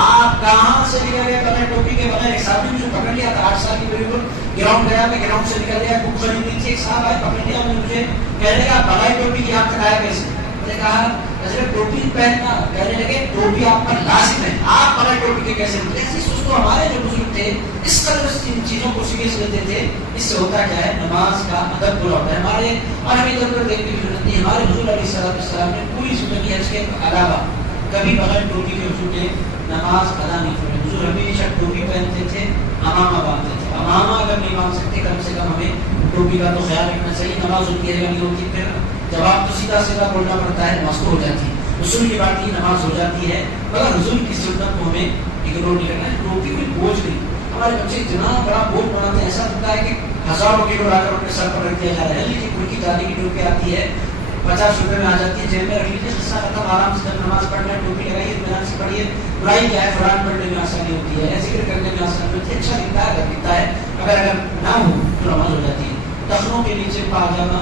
آپ کہاں سے نکل گئے بغیر ٹوپی کے بغیر؟ ایک ساتھی مجھے پکڑ لیا تھا 8 سال کی بالکل, گراؤنڈ گیا, میں گراؤنڈ سے نکل گیا, بک خریدنی تھی, ایک صاحب آئے پکڑ لیا, مجھے کہنے لگا بغیر ٹوپی کی آپ تک آئے کیسے؟ میں نے کہا حضرت ٹوپی پہننا, کہنے لگے ٹوپی آپ پر لازم ہے, آپ بغیر ٹوپی کے کیسے نکلے؟ تو ہمارے جو بزرگ تھے اس قدر ان چیزوں کو سیریس لیتے تھے. اس سے ہوتا کیا ہے, نماز کا ادب پورا ہوتا ہے. ہمارے اور ہمیں ادھر ادھر دیکھنے کی ضرورت نہیں. ہمارے حضور علیہ السلام نے پوری زندگی حج کے علاوہ کبھی بغیر ٹوپی کے حضور نے نماز ادا نہیں فرمائی. حضور ہمیشہ ٹوپی پہنتے تھے, امامہ باندھتے تھے. امامہ اگر نہیں باندھ سکتے کم سے کم ہمیں ٹوپی کا تو خیال رکھنا چاہیے. نماز ان کی نہیں ہوتی, پھر جواب تو سیدھا سیدھا بولنا پڑتا ہے, نماز تو ہو جاتی ہے. حضور کی بات کی نماز ہو جاتی ہے, مگر حضور کی سنت کو ہمیں اگنور نہیں کرنا ہے. ٹوپی کوئی بوجھ نہیں. ہمارے بچے اتنا بڑا بوجھ بناتے ہیں, ایسا لگتا ہے کہ ہزاروں کلو لا کر اپنے سر پر رکھ دیا جا رہا ہے. لیکن ان کی جانے کی ٹوپی آتی ہے 50 روپے میں آ جاتی ہے, جیب میں رکھ لیجیے, قصہ ختم. آرام سے جب نماز پڑھنا ہے ٹوپی لگائیے, اطمینان سے پڑھیے. برائی کیا ہے, قرآن پڑھنے میں آسانی ہوتی ہے, ذکر کرنے میں آسانی ہوتی ہے, اچھا لگتا ہے, اگر دکھتا ہے. اگر نہ ہو تو نماز ہو جاتی ہے. ٹخنوں کے نیچے پاجامہ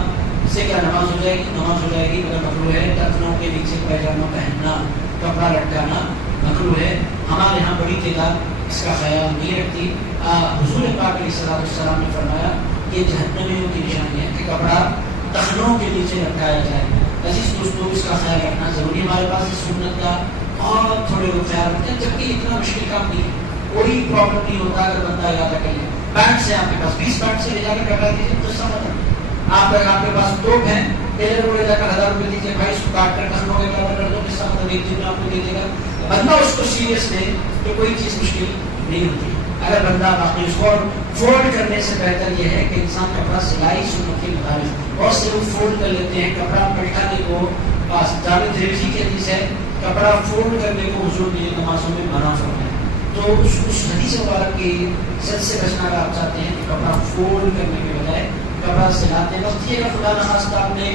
سے کیا نماز ہو جائے گی؟ نماز ہو جائے گی, مگر مکروہ ہے. ٹخنوں کے نیچے پاجامہ پہننا, کپڑا لٹکانا مکروہ ہے. ہمارے یہاں بڑی تعداد اس کا خیال نہیں رکھتی. حضور پاک علیہ السلام نے فرمایا کہ جہنمیوں کی نشانی ہے کہ کپڑا ٹخنوں کے نیچے رکھایا جائے. عزیز دوستوں اس کا خیال رکھنا ضروری. ہمارے پاس اس سنت کا اور تھوڑے لوگ خیال رکھتے ہیں جبکہ اتنا مشکل کام نہیں ہے. کوئی پرابلم نہیں ہوتا اگر بندہ ارادہ کر لے. پینٹ سے آپ کے پاس 20 پینٹ سے لے جا کر کپڑا دیجیے تو سمجھ آپ کے پاس 2 ہیں ٹیلر کو لے جا کر 1000 روپے دیجیے بھائی اس کو کاٹ کر ٹخنوں کے کور کر دو کس کا مطلب ایک دن آپ کو دے دے گا. بندہ اس کو سیریس لے تو کوئی چیز مشکل نہیں ہوتی. اگر بندہ باقی اس کو فولڈ کرنے سے بہتر یہ ہے کہ انسان کپڑا سلائی سنت کے مطابق بہت سے لوگ فولڈ کر لیتے ہیں. کپڑا پلٹانے کو جامع ترمذی کی حدیث ہے کپڑا فولڈ کرنے کو حضور نے نمازوں میں منع فرمایا. تو اس حدیث مبارک کی سچ سے بچنا اگر آپ چاہتے ہیں کہ کپڑا فولڈ کرنے کے بجائے کپڑا سلاتے وقت یہ خدا نخواستہ آپ نے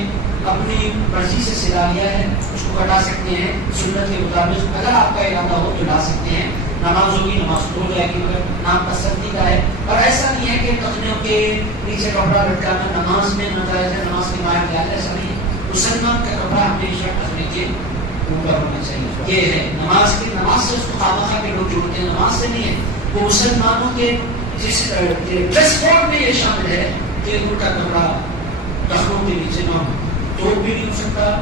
اپنی مرضی سے سلا لیا ہے اس کو کٹا سکتے ہیں سنت کے مطابق. اگر آپ کا ارادہ ہو تو لا سکتے ہیں. نماز ہوگی نماز تو ہو جائے گی مگر نام پسندیدہ ہے. اور ایسا نہیں ہے کہ ٹخنوں کے نیچے کپڑا لٹکانا نماز میں ناجائز ہے نماز کے باہر کیا ہے. ایسا نہیں ہے. مسلمان کا کپڑا ہمیشہ ٹخنے کے اوپر ہونا چاہیے. یہ ہے نماز سے اس کو خامخواہ کے لوگ جوڑتے ہیں نماز سے نہیں ہے. وہ مسلمانوں کے جس ڈریس کوڈ میں یہ شامل ہے کہ ان کا کپڑا ٹخنوں کے نیچے نہ ہو. ٹوپ بھی نہیں ہو سکتا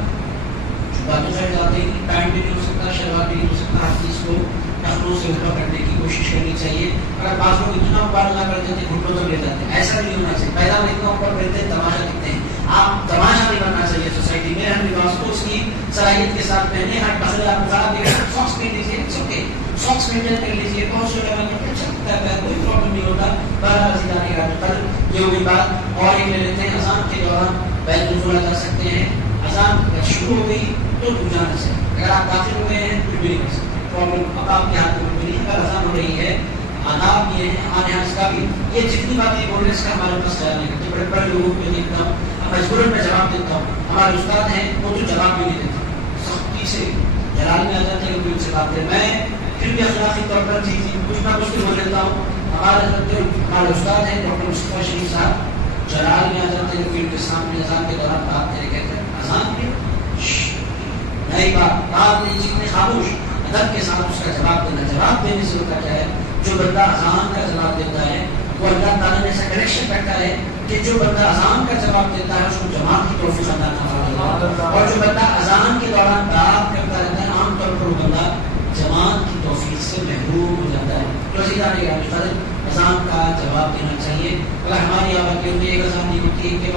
باتیں چڑھ جاتے ہیں پینٹ بھی نہیں ہو سکتا شلوار بھی نہیں ہو سکتا. ہر چیز کو ٹخنوں سے اوپر کرنے کی کوشش کرنی چاہیے. اگر بعض لوگ اتنا مبالغہ کر دیتے ہیں گھٹنوں تک لے جاتے ہیں ایسا نہیں ہونا چاہیے. پیدا میں اتنا اوپر کرتے ہیں تماشا دکھتے ہیں. آپ تماشا نہیں بننا چاہیے سوسائٹی میں. ہر لباس کو اس کی صلاحیت کے ساتھ پہنے. ہر مسئلہ آپ بتا دے ساکس پہن لیجیے اوکے ساکس مینٹین کر لیجیے بہت سے لوگ اچھا لگتا ہے کوئی پرابلم نہیں ہوتا. بہرحال زیادہ نہیں یہ ہوگی بات. اور ایک لے لیتے ہیں اذان کے دوران بیت الخلا جا سکتے ہیں. اذان شروع ہو گئی تو رک جانا چاہیے. اگر آپ داخل ہو گئے ہیں تو بھی نہیں کر سکتے پرابلم اب آپ کے ہاتھ میں نہیں. اگر اذان ہو رہی ہے آداب یہ ہے آنے اس کا بھی یہ جتنی باتیں بول رہے ہیں اس کا ہمارے پاس خیال نہیں کرتے. بڑے بڑے لوگوں کو دیکھتا ہوں مجبوراً میں جواب دیتا ہوں. ہمارے استاد ہیں وہ تو جواب بھی نہیں دیتے سختی سے جلال میں آ جاتے ہیں کوئی سے بات ہے. میں پھر بھی اخلاقی طور پر کچھ نہ کچھ بول لیتا ہوں. ہمارے استاد ہیں ڈاکٹر مصطفیٰ شریف صاحب جلال میں آ جاتے ہیں فیلڈ کے سامنے اذان کے دوران بات کرے کہتے ہیں اذان کی نئی بات نہیں جتنے خاموش ادب کے ساتھ اس کا جواب دینا. جواب دینے سے ہوتا کیا ہے جو بندہ اذان کا جواب دیتا ہے وہ اللہ تعالیٰ نے ایسا کنیکشن رکھا ہے کہ جو بندہ اذان کا جواب دیتا ہے اس کو جماعت کی توفیق عطا فرماتا ہے. اور جو بندہ اذان کے دوران بات کرتا رہتا ہے عام طور پر وہ بندہ جماعت کی توفیق سے محروم ہو جاتا ہے. تو اذان کا جواب دینا چاہیے. اگر ہماری آبادی ہوتی ہے ایک اذان نہیں ہوتی ایک کے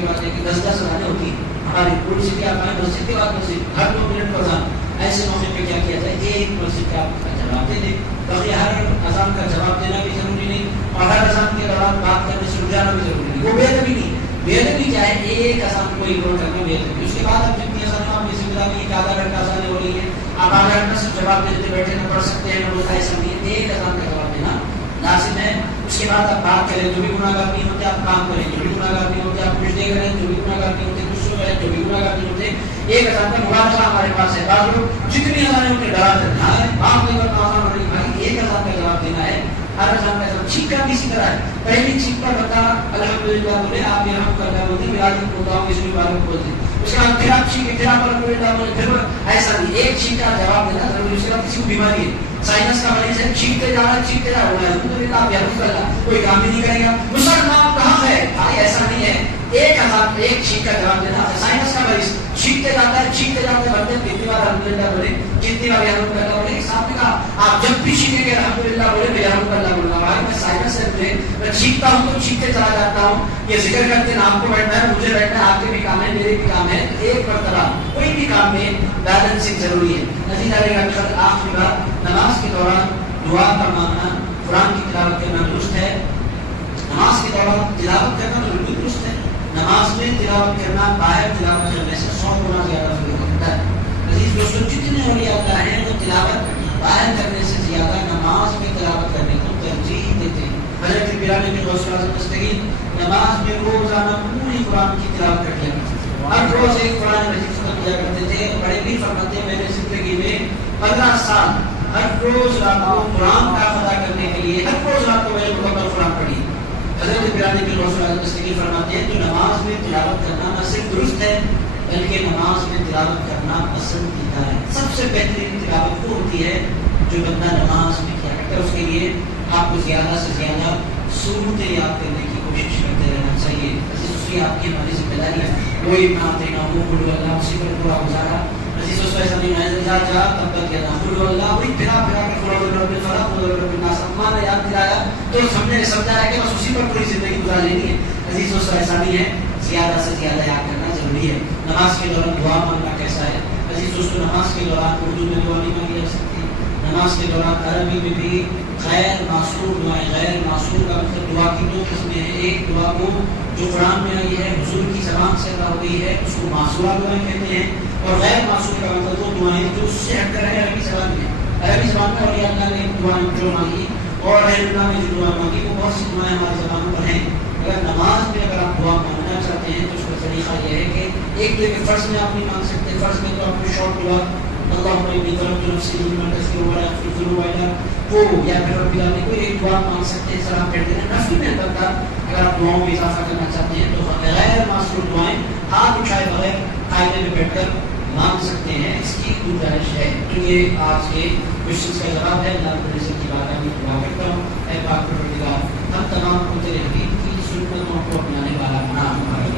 بعد ایک 10 اذانیں ہوتی ہیں. ہماری پوری سٹی آپ مسجد کے بعد مسجد ہر 2 منٹ پر اذان. ایسے موقع پہ کیا کیا جائے ایک مسجد کا آپ کا جواب دے دیں. باقی ہر اذان کا جواب دینا بھی ضروری نہیں اور ہر اذان کے دوران بات کرنے سے رک جانا بھی ضروری نہیں. وہ بے ادبی نہیں. بے ادبی کیا ہے ایک اذان کو اگنور کرنا بے ادبی. اس کے بعد آپ جتنی اذانیں آپ کی ذمہ داری ایک آدھا گھنٹہ اذانیں ہو رہی ہیں آپ آدھا گھنٹہ سے جواب دیتے بیٹھے نہ پڑھ سکتے ہیں نہ بولتا ایسا نہیں ہے. ایک اذان کا جواب دینا لازم ہے. اس کے بعد آپ بات کریں جو بھی گناہ گار نہیں ہوتے آپ کام کریں جو بھی گناہ گار نہیں ہوتے آپ کچھ دے کریں جو بھی گناہ گار نہیں ہوتے کچھ سو کریں جو بھی گناہ گار نہیں ہوتے. ایک اذان کا مبارکہ ہمارے پاس ہے. بعض لوگ جتنی اذانیں ان کے ڈرا دینا ہے آپ نے اذان ہو رہی بھائی ایک اذان کا جواب دینا ہے. ہر اذان کا جواب چھینک کا بھی اسی طرح ہے. پہلی چھینک پر بتا الحمدللہ بولے آپ یہاں کرنا بولتے میرا جو ہوتا ہوں اس میں بارے میں بولتے اس کے بعد پھر آپ چھینک پھر آپ الحمدللہ بولے پھر ایسا نہیں. ایک چھینک کا جواب دینا ضروری. اس کے بعد کسی کو بیماری ہے سائنس کا مریض ہے چھینکتے جا رہا ہے چھینکتے جا رہا ہے الحمدللہ آپ یہاں کرنا کوئی کام بھی نہیں کرے گا. مسلمان کہاں ہے بھائی ایسا نہیں ہے. ایک اذان ایک چھینک کا جواب دینا. سائنس کا مریض چھینکتے جاتا ہے چھینکتے جاتے بندے کتنی بار الحمدللہ بولے کتنی بار الحمدللہ بولے. ایک صاحب نے کہا آپ جب بھی چھینکیں گے الحمدللہ بولے میں الحمدللہ بولوں گا. بھائی میں سائنس سے میں چھینکتا ہوں تو چھینکتے چلا جاتا ہوں. یہ ذکر کرتے ہیں آپ کو بیٹھنا ہے مجھے بیٹھنا ہے آپ کے بھی کام ہے میرے بھی کام ہے. ایک مرتبہ کوئی بھی کام میں بیلنسنگ ضروری ہے. نتیجہ علیہ کا آخری بات نماز کے دوران دعا کا مانگنا قرآن کی تلاوت کرنا درست ہے. نماز کے دوران تلاوت کرنا بالکل درست ہے. نماز میں تلاوت کرنا باہر تلاوت کرنے سے 100 گنا زیادہ فضیلت ہوتا ہے. عزیز دوستو جتنے اولیاء اللہ ہیں وہ تلاوت باہر کرنے سے زیادہ نماز میں تلاوت کرنے کو ترجیح دیتے ہیں. حضرت بلال بن غوث اعظم دستگیر نماز میں روزانہ پوری قرآن کی تلاوت کر لیا کرتے تھے. ہر روز ایک قرآن مجید ختم کیا کرتے تھے. بڑے بھی فرماتے ہیں میں نے زندگی میں 15 سال ہر روز رات کو قرآن کا ادا کرنے کے لیے ہر روز رات کو میں نے مکمل قرآن پڑھی. حضرت بلال بن غوث اعظم دستگیر فرماتے ہیں تو نماز میں تلاوت کرنا نہ صرف درست ہے بلکہ نماز میں تلاوت کرنا پسندیدہ ہے. سب سے بہترین تلاوت وہ ہوتی ہے جو بندہ نماز میں کیا کرتا ہے. بیٹھ کر اس کے لیے آپ کو زیادہ سے زیادہ صورتیں یاد کرنے کی کوشش کرتے رہنا چاہیے. اس کی آپ کی ہماری ذمہ داری ہے. کوئی نہ اللہ اسی پر پورا گزارا. عزیز و سائز امین اعزاز جا تب تک یا نقول اللہ وہی پھرا کر قرآن رب الفلق و رب الناس امان نے یاد دلایا تو ہم نے سمجھا ہے کہ بس اسی پر پوری زندگی گزار لینی ہے. عزیز و سائز امین ہے زیادہ سے زیادہ یاد کرنا ضروری ہے. نماز کے دوران دعا مانگنا کیسا ہے عزیز دوستو؟ نماز کے دوران اردو میں دعا نہیں مانگی جا سکتی. نماز کے دوران عربی میں بھی غیر معصور دعائیں. غیر معصور کا مطلب دعا کی دو قسمیں ہیں. ایک دعا کو جو قرآن میں آئی ہے حضور کی زبان سے ادا ہوئی ہے اس کو معصورہ دعائیں کہتے ہیں. اور غیر معصور کا مطلب وہ دعائیں جو اس سے ہٹ کر ہے عربی زبان میں. عربی زبان میں اولیاء اللہ نے دعائیں جو مانگی اور اہل اللہ نے جو دعائیں مانگی وہ بہت سی دعائیں ہماری زبانوں پر ہیں. اگر نماز میں اگر آپ دعا مانگنا چاہتے ہیں تو اس کا طریقہ یہ ہے کہ ایک تو کہ فرض میں آپ نہیں مانگ سکتے. فرض میں تو آپ کو شارٹ دعا اللہ انی ظلمت نفسی ظلما کثیرا ولا یغفر الذنوب الا وہ یا پھر رب العالمین کوئی ایک دعا مانگ سکتے ہیں. سلام پڑھتے ہیں نفل میں بندہ اگر آپ دعاؤں میں اضافہ کرنا چاہتے ہیں تو غیر معصور دعائیں ہاتھ اٹھائے بغیر قاعدے میں بیٹھ کر مانگ سکتے ہیں. اس کی گنجائش ہے. تو یہ آج کے کوشچن کا جواب ہے. اللہ رب العزت کی بارگاہ میں دعا کرتا ہوں اے پاک پروردگار ہم تمام کو تیرے حبیب کی سنتوں کو اپنانے والا بنا.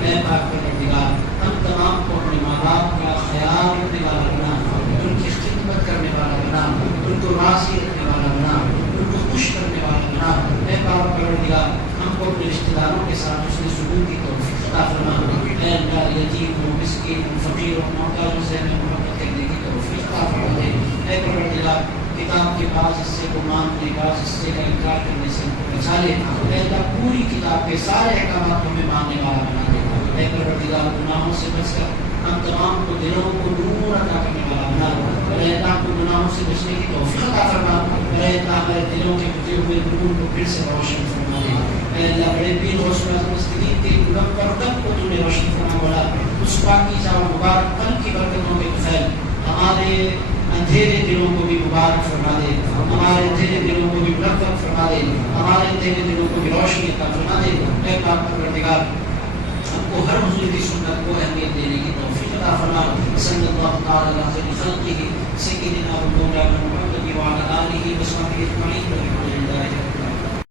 اے پاک پروردگار ہم تمام کو اپنے ماں باپ کا خیال رکھنے والا بنا. ان کی خدمت کرنے والا بنا. ان کو راضی رکھنے والا بنا. ان کو خوش کرنے والا بنا. اے پاک پروردگار ہم کو اپنے رشتہ داروں کے ساتھ اس نے سکون کی توفیق عطا فرما. اے اللہ یتیم و مسکین و فقیر و محتاج سے ہمیں محبت کرنے کی توفیق عطا فرما دے. اے پروردگار کتاب کے بعض حصے کو ماننے بعض حصے کا انکار کرنے سے ہم کو بچا لے. اے اللہ پوری کتاب کے سارے احکامات ہمیں ماننے والا بنا دے. اے پروردگار گناہوں سے بچ کر ہم تمام کو دلوں کو نور عطا کرنے والا بنا. اے اللہ کو گناہوں سے بچنے کی توفیق عطا فرما. اے اللہ ہمارے دلوں کے بجے ہوئے نور کو پھر سے روشن فرما دے. اے اللہ بڑے پیر غوث اعظم مستقیم کے منور قلب کو تو نے روشن فرما والا اس پاکیزہ و مبارک قلب کی برکتوں کے طفیل ہمارے اندھیرے دلوں کو بھی مبارک فرما دے. ہمارے اندھیرے دلوں کو بھی منور فرما دے. ہمارے اندھیرے دلوں کو بھی روشنی عطا فرما دے. اے پاک پروردگار ہم کو ہر حضور کی سنت کو اہمیت دینے کی توفیق عطا فرما. صلی اللہ تعالی علیہ وسلم سیدنا و مولانا محمد